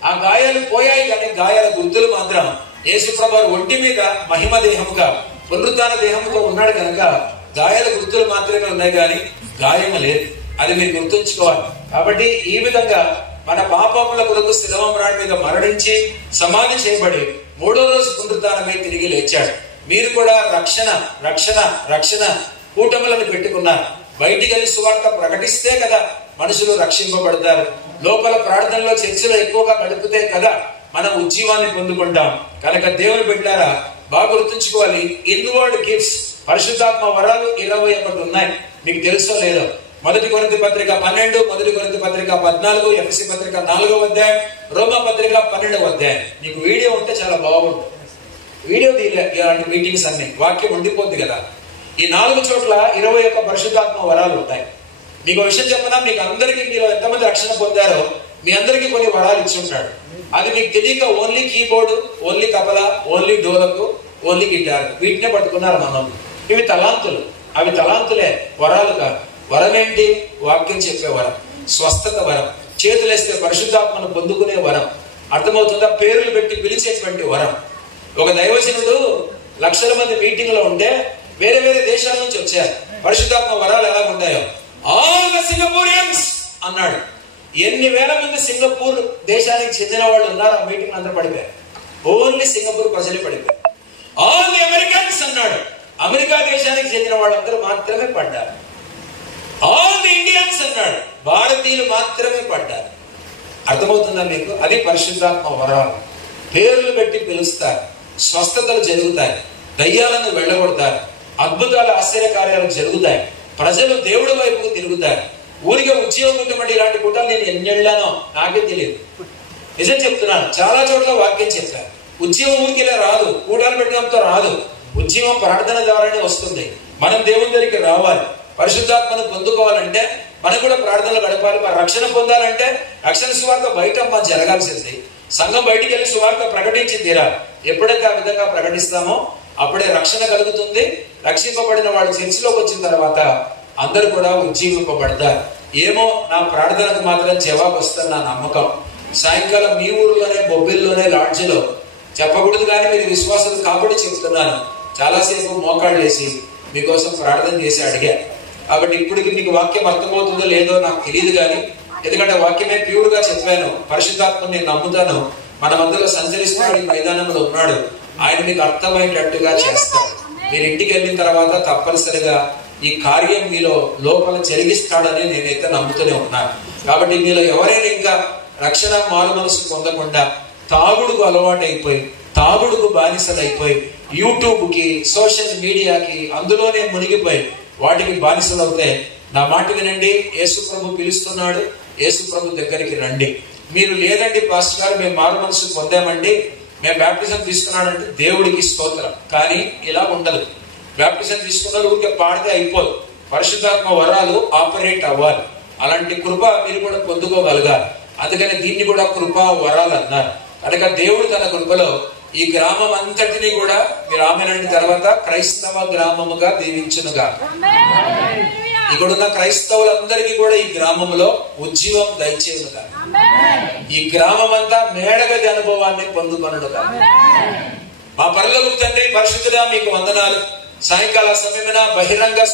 ఆ గాయాలు పోయాయి, కానీ గాయాల గుర్తులు మాత్రం యేసు ప్రభు ఒంటి మీద మహిమ దేహముగా, పునరుత్థాన దేహముగా ఉన్నాడు కనుక గాయాల గుర్తులు మాత్రమే ఉన్నాయి, కానీ గాయము లేదు. అది మీరు గుర్తుంచుకోవాలి. కాబట్టి ఈ విధంగా మన పాపముల కొరకు శిలువమ్రాడి మీద మరణించి సమాధి చేయబడి 3వ రోజు పునరుత్థానమై తిరిగి లేచాడు. మీరు కూడా రక్షణ రక్షణ రక్షణ కూటములను పెట్టుకున్నారు. బయటికి వెళ్ళి సువార్త ప్రకటిస్తే కదా మనుషులు రక్షింపబడతారు. లోపల ప్రార్థనలో, చర్చలో ఎక్కువగా గడిపితే కదా మనం ఉజ్జీవాన్ని పొందుకుంటాం. కనుక దేవుని బిడ్డలారా బాగా గుర్తుంచుకోవాలి. ఇన్వర్డ్ గిఫ్ట్స్, పరిశుద్ధాత్మ వరాలు 21 ఉన్నాయి. మీకు తెలుసో లేదో? 1 కొరింథీ పత్రిక 12, 1 కొరింథీ పత్రిక 14, ఎఫెసీ పత్రిక 4వ అధ్యాయం, రోమా పత్రిక 12వ అధ్యాయం. నీకు వీడియో ఉంటే చాలా బాగుంటుంది. వీడియో తీయలే, ఇలాంటి మీటింగ్స్ అన్ని వాక్యం ఉండిపోద్ది కదా. ఈ 4 చోట్ల 21 పరిశుద్ధాత్మ వరాలు ఉంటాయి. మీకు విషయం చెప్పనా? మీకు అందరికీ, మీరు ఎంతమంది రక్షణ పొందారో మీ అందరికీ కొన్ని వరాలు ఇచ్చి ఉంటాడు. అది మీకు తెలియక only keyboard, only tabla, only dholak, only guitar, వీటినే పట్టుకున్నారు మనం. ఇవి తలాంతులు. అవి తలాంతులే, వరాలు కాదు. వరం ఏంటి? వాక్యం చెప్పే వరం, స్వస్థత వరం, చేతులేస్తే పరిశుద్ధాత్మను పొందుకునే వరం. అర్థమవుతుందా? పేర్లు పెట్టి పిలిచేటువంటి వరం. ఒక దైవజనుడు లక్షల మంది మీటింగ్ లో ఉంటే వేరే వేరే దేశాల నుంచి వచ్చారు. పరిశుద్ధాత్మ వరాలు ఎలా ఉంటాయో, ఆల్ ద సింగపూరియన్స్ అన్నాడు. ఎన్ని వేల మంది సింగపూర్ దేశానికి చెందిన వాళ్ళు ఉన్నారు. ఆ మీటింగ్ అందరూ పడిపోయారు. ఓన్లీ సింగపూర్ ప్రజలు పడిపోయారు. ఆల్ ది అమెరికన్స్ అన్నాడు. అమెరికా దేశానికి చెందిన వాళ్ళందరూ మాత్రమే పడ్డారు. ఆల్ ది ఇండియన్స్ అన్నాడు. భారతీయులు మాత్రమే పడ్డారు. అర్థమవుతుందా మీకు? అది పరిశుద్ధాత్మ వరాలు. పేర్లు పెట్టి పిలుస్తారు, స్వస్థతలు జరుగుతాయి, దయ్యాలను వెళ్ళగొడతారు, అద్భుతాలు, ఆశ్చర్యకార్యాలు జరుగుతాయి, ప్రజలు దేవుడి వైపుకు తిరుగుతారు. ఊరిగా ఉద్యోగం ఉంటే ఇలాంటి కూటాలు నేను ఎన్నెళ్ళానో నాకే తెలియదు. నిజం చెప్తున్నాను. చాలా చోట్ల వాక్యం చెప్పారు. ఉద్యమం ఊరికిలా రాదు, కూటాలు పెట్టడంతో రాదు. ఉద్యమం ప్రార్థన ద్వారానే వస్తుంది. మనం దేవుని దగ్గరికి రావాలి. పరిశుద్ధాత్మను పొందుకోవాలంటే మనం కూడా ప్రార్థనలు గడపాలి. మన రక్షణ పొందాలంటే రక్షణ సువార్త బయట జరగాల్సింది. సంఘం బయటికి వెళ్ళి సువార్త ప్రకటించి తీరాలి. ఎప్పుడైతే ఆ విధంగా ప్రకటిస్తామో అప్పుడే రక్షణ కలుగుతుంది. రక్షింపబడిన వాళ్ళు చర్చిలోకి వచ్చిన తర్వాత అందరూ కూడా ఉజ్జీవింపబడతారు. ఏమో నా ప్రార్థనకు మాత్రం జవాబు వస్తుంది నా నమ్మకం. సాయంకాలం మీ ఊర్లోనే, బొబ్బిల్లోనే, లాడ్జిలో చెప్పకూడదు కానీ మీరు విశ్వాసం కాబట్టి చెప్తున్నాను. చాలాసేపు మోకాళ్ళు వేసి మీకోసం ప్రార్థన చేసి అడిగా. కాబట్టి ఇప్పటికి మీకు వాక్యం అర్థమవుతుందో లేదో నాకు తెలియదు కానీ, ఎందుకంటే వాక్యమే ప్యూర్ గా చెప్పాను. పరిశుద్ధాత్మని నేను నమ్ముతాను. మన మధ్యలో సంచరిస్తున్నాడు, ఈ మైదానంలో ఉన్నాడు. ఆయన మీకు అర్థమయ్యేటట్టుగా చేస్తాడు. మీరు ఇంటికి వెళ్ళిన తర్వాత తప్పనిసరిగా ఈ కార్యం మీలో లోపల జరిగిస్తాడని నేనైతే నమ్ముతూనే ఉన్నాను. కాబట్టి మీలో ఎవరైనా ఇంకా రక్షణ మారు మనసు పొందకుండా తాగుడుకు అలవాటు అయిపోయి, తాగుడుకు బానిసలైపోయి, యూట్యూబ్ కి, సోషల్ మీడియాకి అందులోనే మునిగిపోయి వాటికి బానిసలు అవుతే నా మాట వినండి. యేసు ప్రభు పిలుస్తున్నాడు. యేసు ప్రభు దగ్గరికి రండి. మీరు లేదండి పాస్టర్ గారు మేము మారు మనసు పొందామండి, మేము బ్యాప్టిజం తీసుకున్నాడంటే దేవుడికి స్తోత్రం. కానీ ఇలా ఉండదు. బ్యాప్టిజం తీసుకున్న ఊరికే పాడితే అయిపోదు. పరిశుద్ధాత్మ వరాలు ఆపరేట్ అవ్వాలి. అలాంటి కృప మీరు కూడా పొందుకోగలగాలి. అందుకని దీన్ని కూడా కృపా వరాలు అన్నారు. కనుక దేవుడు తన కృపలో ఈ గ్రామం అంతటిని కూడా మీరు ఆమెనండి తర్వాత క్రైస్తవ గ్రామముగా దీవించునుగా. ఇక్కడున్న క్రైస్తవులందరికీ కూడా ఈ గ్రామంలో ఉజ్జీవం దయచేయునుగా. ఈ గ్రామం అంతా మేడగది అనుభవాన్ని పొందుకొనుగా. మా పరలోకపు తండ్రి పరిశుద్ధుడా మీకు వందనాలు. సాయంకాల సమయమున బహిరంగ